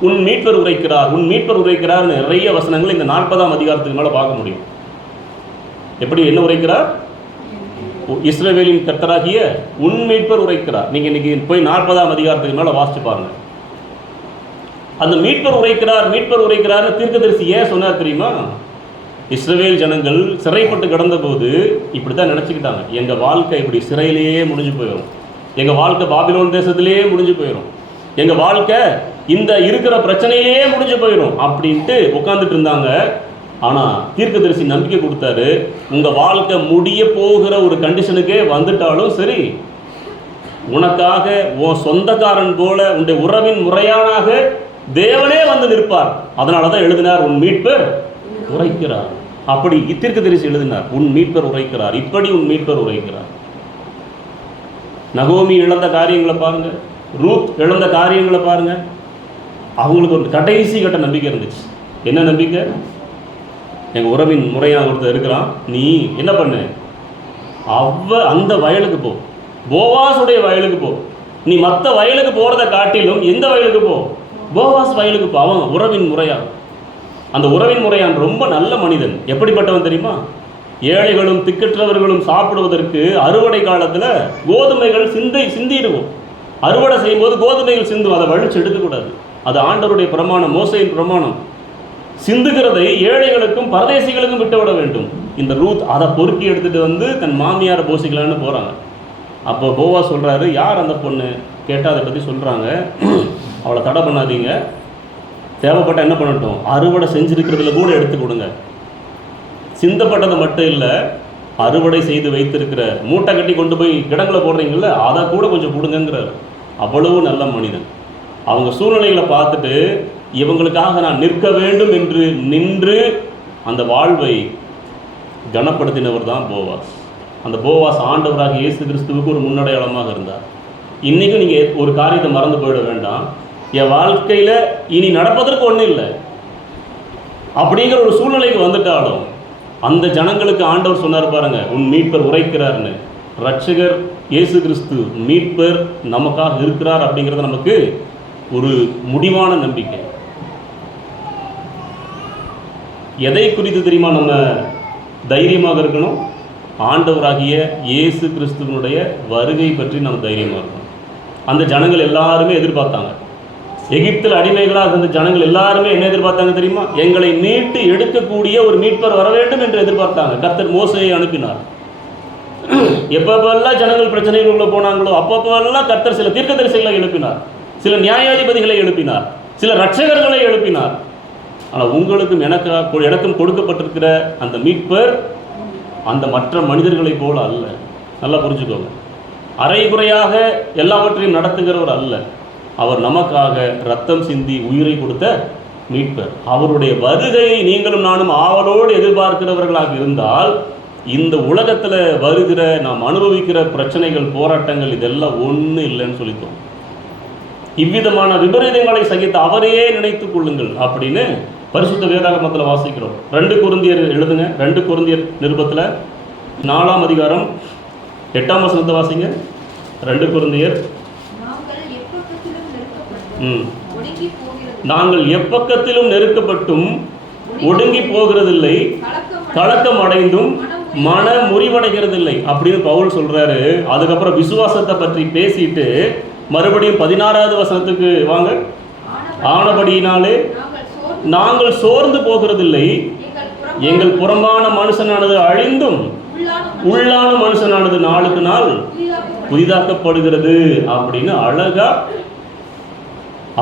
உன் மீட்பர் உரைக்கிறார், உன் மீட்பர் உரைக்கிறார் நிறைய வசனங்கள் இந்த 40ஆம் அதிகாரத்துக்கு மேலே பார்க்க முடியும். எப்படி என்ன உரைக்கிறார்? இஸ்ரவேலின் கர்த்தராகிய உன் மீட்பர் உரைக்கிறார். நீங்கள் இன்னைக்கு போய் 40ஆம் அதிகாரத்துக்கு மேலே வாசிச்சு பாருங்க. அந்த மீட்பர் உரைக்கிறார், மீட்பர் உரைக்கிறார்னு தீர்க்கதரிசி ஏன் சொன்னார் தெரியுமா? இஸ்ரவேல் ஜனங்கள் சிறைப்பட்டு கிடந்த போது இப்படி தான் நினச்சிக்கிட்டாங்க, எங்கள் வாழ்க்கை இப்படி சிறையிலேயே முடிஞ்சு போயிடும், எங்கள் வாழ்க்கை பாபிலோன் தேசத்திலேயே முடிஞ்சு போயிடும், எங்கள் வாழ்க்கை இந்த இருக்கிற பிரச்சனையிலேயே முடிஞ்சு போயிடும் அப்படின்ட்டு உட்காந்துட்டு இருந்தாங்க. ஆனால் தீர்க்கதரிசி நம்பிக்கை கொடுத்தாரு, உங்கள் வாழ்க்கை முடிய போகிற ஒரு கண்டிஷனுக்கே வந்துட்டாலும் சரி, உனக்காக உன் சொந்தக்காரன் போல உன்னுடைய உறவின் முறையானாக தேவனே வந்து நிற்பார். அதனால தான் எழுதினார், உன் மீட்பர் உரைக்கிறார். அப்படி தீர்க்கதரிசி எழுதினார், உன் மீட்பர் உரைக்கிறார், இப்படி உன் மீட்பர் உரைக்கிறார். நகோமி இழந்த காரியங்களை பாருங்க, ரூத் இழந்த காரியங்களை பாருங்க. அவங்களுக்கு ஒரு கடைசி கட்ட நம்பிக்கை இருந்துச்சு. என்ன நம்பிக்கை? எங்கள் உறவின் முறையாக ஒருத்தர் இருக்கிறான், நீ என்ன பண்ணு, அந்த வயலுக்கு போ, போவாசுடைய வயலுக்கு போ. நீ மற்ற வயலுக்கு போகிறத காட்டிலும் எந்த வயலுக்கு போ? போவாஸ் வயலுக்கு போ. அவன் உறவின் முறையான். அந்த உறவின் முறையான் ரொம்ப நல்ல மனிதன். எப்படிப்பட்டவன் தெரியுமா? ஏழைகளும் திக்கற்றவர்களும் சாப்பிடுவதற்கு அறுவடை காலத்தில் கோதுமைகள் சிந்திடுவோம். அறுவடை செய்யும்போது கோதுமைகள் சிந்தும், அதை வழிச்சு எடுக்கக்கூடாது. அது ஆண்டவருடைய பிரமாணம், மோசையின் பிரமாணம். சிந்துகிறதை ஏழைகளுக்கும் பரதேசிகளுக்கும் விட்டுவிட வேண்டும். இந்த ரூத் அதை பொறுக்கி எடுத்துகிட்டு வந்து தன் மாமியாரை போசிக்கலான்னு போகிறாங்க. அப்போ போவா சொல்கிறாரு, யார் அந்த பொண்ணு கேட்டால் அதை பற்றி சொல்கிறாங்க, அவளை தடை பண்ணாதீங்க, தேவைப்பட்ட என்ன பண்ணட்டும், அறுவடை செஞ்சுருக்கிறதுல கூட எடுத்து கொடுங்க, சிந்தப்பட்டதை மட்டும் இல்லை, அறுவடை செய்து வைத்திருக்கிற மூட்டை கட்டி கொண்டு போய் கிடங்களை போடுறீங்கள அதை கூட கொஞ்சம் கொடுங்கிறார். அவ்வளவு நல்ல மனிதன். அவங்க சூழ்நிலைகளை பார்த்துட்டு இவங்களுக்காக நான் நிற்க வேண்டும் என்று நின்று அந்த வாழ்வை கனப்படுத்தினவர் தான் போவாஸ். அந்த போவாஸ் ஆண்டவராக இயேசு கிறிஸ்துவுக்கு ஒரு முன்னடையாளமாக இருந்தார். இன்றைக்கும் நீங்கள் ஒரு காரியத்தை மறந்து போயிட வேண்டாம், என் வாழ்க்கையில் இனி நடப்பதற்கு ஒன்றும் இல்லை அப்படிங்கிற ஒரு சூழ்நிலைக்கு வந்துட்டாலும் அந்த ஜனங்களுக்கு ஆண்டவர் சொன்னார் பாருங்க, உன் மீட்பர் உரைக்கிறார்னு. ரட்சகர் இயேசு கிறிஸ்து மீட்பர் நமக்காக இருக்கிறார் அப்படிங்கிறது நமக்கு ஒரு முடிவான நம்பிக்கை. எதை குறித்து தெரியுமா நம்ம தைரியமாக இருக்கணும்? ஆண்டவராகிய இயேசு கிறிஸ்துவனுடைய வருகை பற்றி நம்ம தைரியமாக இருக்கணும். அந்த ஜனங்கள் எல்லாருமே எதிர்பார்த்தாங்க. எகிப்தில் அடிமைகளாக இருந்த ஜனங்கள் எல்லாருமே என்ன எதிர்பார்த்தாங்க தெரியுமா? எங்களை மீட்டு எடுக்கக்கூடிய ஒரு மீட்பர் வர வேண்டும் என்று எதிர்பார்த்தாங்க. கர்த்தர் மோசேயை அனுப்பினார். எப்பப்பெல்லாம் ஜனங்கள் பிரச்சனைகளுக்குள்ள போனாங்களோ அப்பப்பெல்லாம் கர்த்தர் சில தீர்க்கதரிசிகளை எழுப்பினார், சில நியாயாதிபதிகளை எழுப்பினார், சில ரட்சகர்களை எழுப்பினார். ஆனால் உங்களுக்கும் எனக்கும் கொடுக்கப்பட்டிருக்கிற அந்த மீட்பர் அந்த மற்ற மனிதர்களைப் போல அல்ல. நல்லா புரிஞ்சுக்கோங்க. அரைகுறையாக எல்லாவற்றையும் நடத்துகிறவர் அல்ல. அவர் நமக்காக ரத்தம் சிந்தி உயிரை கொடுத்த மீட்பர். அவருடைய வருகையை நீங்களும் நானும் ஆவலோடு எதிர்பார்க்கிறவர்களாக இருந்தால் இந்த உலகத்தில் வருகிற நாம் அனுபவிக்கிற பிரச்சனைகள், போராட்டங்கள் இதெல்லாம் ஒன்றும் இல்லைன்னு சொல்லித்தோம். இவ்விதமான விபரீதங்களை சகித்து அவரையே நினைத்து கொள்ளுங்கள் அப்படின்னு பரிசுத்த வேதாகமத்தில் வாசிக்கிறோம். 2 கொரிந்தியர் எழுதுங்க. 2 கொரிந்தியர் நிருபத்தில் 4ஆம் அதிகாரம் 8ஆம் வசனத்தை வாசிங்க. 2 கொரிந்தியர். நாங்கள் எப்பக்கத்திலும் நெருக்கப்பட்டும் ஒடுங்கி போகிறதில்லை, கலக்கம் அடைந்தும் மன முறிவடைகிறதில்லை அப்படின்னு பவுல் சொல்றாரு. அதுக்கப்புறம் விசுவாசத்தை பற்றி பேசிட்டு மறுபடியும் 16வது வசனத்துக்கு வாங்க. ஆனபடியினாலே நாங்கள் சோர்ந்து போகிறதில்லை, எங்கள் புறம்பான மனுஷனானது அழிந்தும் உள்ளான மனுஷனானது நாளுக்கு நாள் புதிதாக்கப்படுகிறது அப்படின்னு அழகா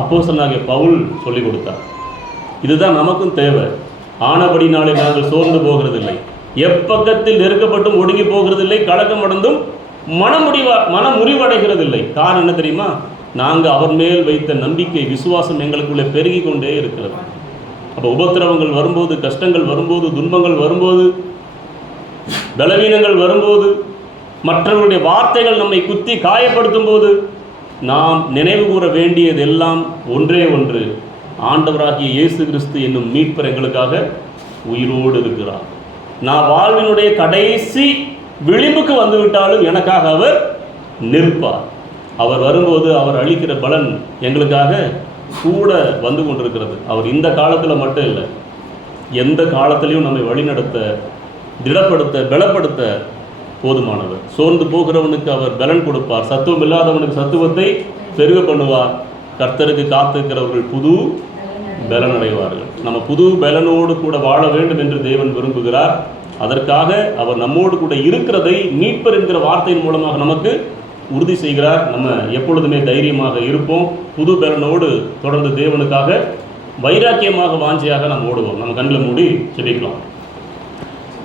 அப்போஸ்தலனாகிய பவுல் சொல்லிக் கொடுத்தார். இதுதான் நமக்கும் தேவை. ஆனபடினாலே நாங்கள் சோர்ந்து போகிறதில்லை, எப்பக்கத்தில் நெருக்கப்பட்டும் ஒடுங்கி போகிறதில்லை, கலக்கம் அடைந்தும் மனமுறிவடைகிறதில்லை. காரணம் என்ன தெரியுமா? நாங்கள் அவர் மேல் வைத்த நம்பிக்கை, விசுவாசம் எங்களுக்குள்ளே பெருகி கொண்டே இருக்கிறது. அப்போ உபத்திரவங்கள் வரும்போது, கஷ்டங்கள் வரும்போது, துன்பங்கள் வரும்போது, பலவீனங்கள் வரும்போது, மற்றவர்களுடைய வார்த்தைகள் நம்மை குத்தி காயப்படுத்தும் போது நாம் நினைவு கூற வேண்டியதெல்லாம் ஒன்றே ஒன்று: ஆண்டவராகிய இயேசு கிறிஸ்து என்னும் மீட்பர் எங்களுக்காக உயிரோடு இருக்கிறார். நான் வாழ்வினுடைய கடைசி விளிம்புக்கு வந்துவிட்டாலும் எனக்காக அவர் நிற்பார். அவர் வரும்போது அவர் அளிக்கிற பலன் எங்களுக்காக கூட வந்து கொண்டிருக்கிறது. அவர் இந்த காலத்தில் மட்டும் இல்லை, எந்த காலத்திலையும் நம்மை வழிநடத்த, திடப்படுத்த, பலப்படுத்த போதுமானவர். சோர்ந்து போகிறவனுக்கு அவர் பலன் கொடுப்பார். சத்துவம் இல்லாதவனுக்கு சத்துவத்தை பெருக பண்ணுவார். கர்த்தருக்கு காத்திருக்கிறவர்கள் புது பலன் அடைவார்கள். நம்ம புது பலனோடு கூட வாழ வேண்டும் என்று தேவன் விரும்புகிறார். அதற்காக அவர் நம்மோடு கூட இருக்கிறதை மீட்பர் என்கிற வார்த்தையின் மூலமாக நமக்கு உறுதி செய்கிறார். நம்ம எப்பொழுதுமே தைரியமாக இருப்போம். புது பலனோடு தொடர்ந்து தேவனுக்காக வைராக்கியமாக, வாஞ்சியாக நாம் ஓடுவோம். நம்ம கண்ணில் மூடி செபிக்கலாம்.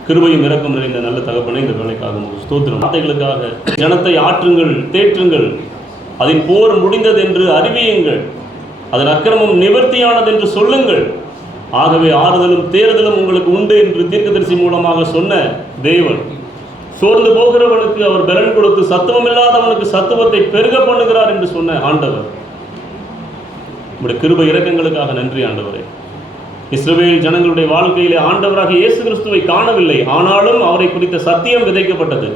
கிருபையும் இரக்கம் நிறைந்த நல்ல தகப்பனை, இந்த வேலைக்காக ஸ்தோத்திரம். வார்த்தைகளுக்காக ஜனத்தை ஆற்றுங்கள், தேற்றுங்கள். அதன் போர் முடிந்தது என்று அறிவியுங்கள். அதன் அக்கிரமம் நிவர்த்தியானது என்று சொல்லுங்கள். ஆகவே ஆறுதலும் தேறுதலும் உங்களுக்கு உண்டு என்று தீர்க்கதரிசி மூலமாக சொன்ன தேவன், சோர்ந்து போகிறவனுக்கு அவர் பலன் கொடுத்து சத்துவம் இல்லாதவனுக்கு சத்துவத்தை பெருக பண்ணுகிறார் என்று சொன்ன ஆண்டவர், உங்களுடைய கிருபை இரக்கங்களுக்காக நன்றி ஆண்டவரே. இஸ்ரவேல் ஜனங்களுடைய வாழ்க்கையிலே ஆண்டவராக இயேசு கிறிஸ்துவை காணவில்லை, ஆனாலும் அவரை குறித்த சத்தியம் விதைக்கப்பட்டது.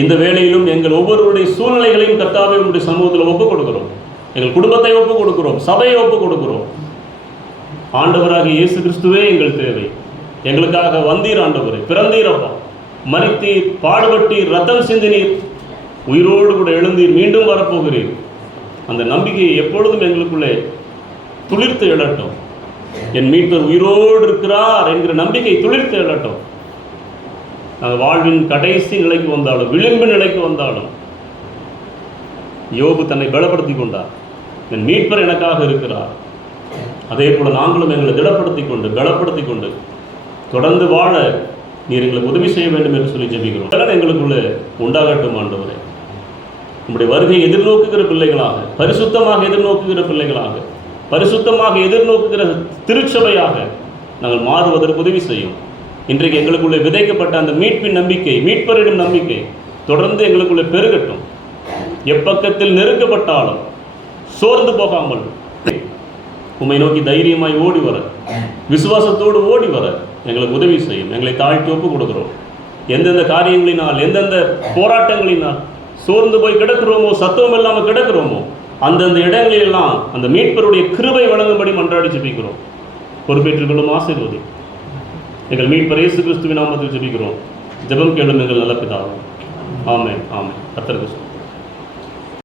இந்த வேளையிலும் எங்கள் ஒவ்வொருவருடைய சூழ்நிலைகளையும் கர்த்தாவே உங்களுடைய சமூகத்தில் ஒப்புக் கொடுக்கிறோம். எங்கள் குடும்பத்தை ஒப்புக் கொடுக்கிறோம், சபையை ஒப்புக் கொடுக்கிறோம். ஆண்டவராக இயேசு கிறிஸ்துவே எங்கள் தேவை. எங்களுக்காக வந்தீர் ஆண்டவரே, பிறந்தீரப்பா, மரித்தீர், பாடுபட்டீர், ரத்தம் சிந்தினீர், உயிரோடு கூட எழுந்தீர், மீண்டும் வரப்போகிறீர். அந்த நம்பிக்கையை எப்பொழுதும் எங்களுக்குள்ளே துளிர்த்து எழட்டும். என் மீட்பர் உயிரோடு இருக்கிறார் என்கிற நம்பிக்கை துளிர்த்து எழட்டும். நாங்கள் வாழ்வின் கடைசி நிலைக்கு வந்தாலும், விளிம்பு நிலைக்கு வந்தாலும், யோபு தன்னை பலப்படுத்தி கொண்டார். என் மீட்பர் எனக்காக இருக்கிறார். அதே போல நாங்களும் எங்களை திடப்படுத்தி கொண்டு, பலப்படுத்தி கொண்டு தொடர்ந்து வாழ நீர் எங்களுக்கு உதவி செய்ய வேண்டும் என்று சொல்லி ஜெபிக்கிறோம். பலன் எங்களுக்குள்ளே உண்டாகட்டும் ஆண்டவரே. நம்முடைய வருகை எதிர்நோக்குகிற பிள்ளைகளாக, பரிசுத்தமாக எதிர்நோக்குகிற பிள்ளைகளாக, பரிசுத்தமாக எதிர்நோக்குகிற திருச்சபையாக நாங்கள் மாறுவதற்கு உதவி செய்யும். இன்றைக்கு எங்களுக்குள்ளே விதைக்கப்பட்ட அந்த மீட்பின் நம்பிக்கை, மீட்பரிடும் நம்பிக்கை தொடர்ந்து எங்களுக்குள்ளே பெருகட்டும். எப்பக்கத்தில் நெருக்கப்பட்டாலும் சோர்ந்து போகாமல் உம்மை நோக்கி தைரியமாய் ஓடி வர, விசுவாசத்தோடு ஓடி வர எங்களுக்கு உதவி செய்யும். எங்களை தாழ்த்தி ஒப்பு கொடுக்கிறோம். எந்தெந்த காரியங்களினால், எந்தெந்த போராட்டங்களினால் சோர்ந்து போய் கிடக்கிறோமோ, சத்துவம் இல்லாமல் கிடக்கிறோமோ, அந்தந்த இடங்களிலெல்லாம் அந்த மீட்பருடைய கிருபை வழங்கும்படி மன்றாடி ஜெபிக்கிறோம். பொறுப்பேற்றுக்கொள்ளும், ஆசீர்வதி. எங்கள் மீட்பர் இயேசு கிறிஸ்துவின் நாமத்தில் ஜெபிக்கிறோம். ஜெபம் கேளும் எங்கள் நல்ல பிதாவே. ஆமென், ஆமென். கர்த்தருக்கு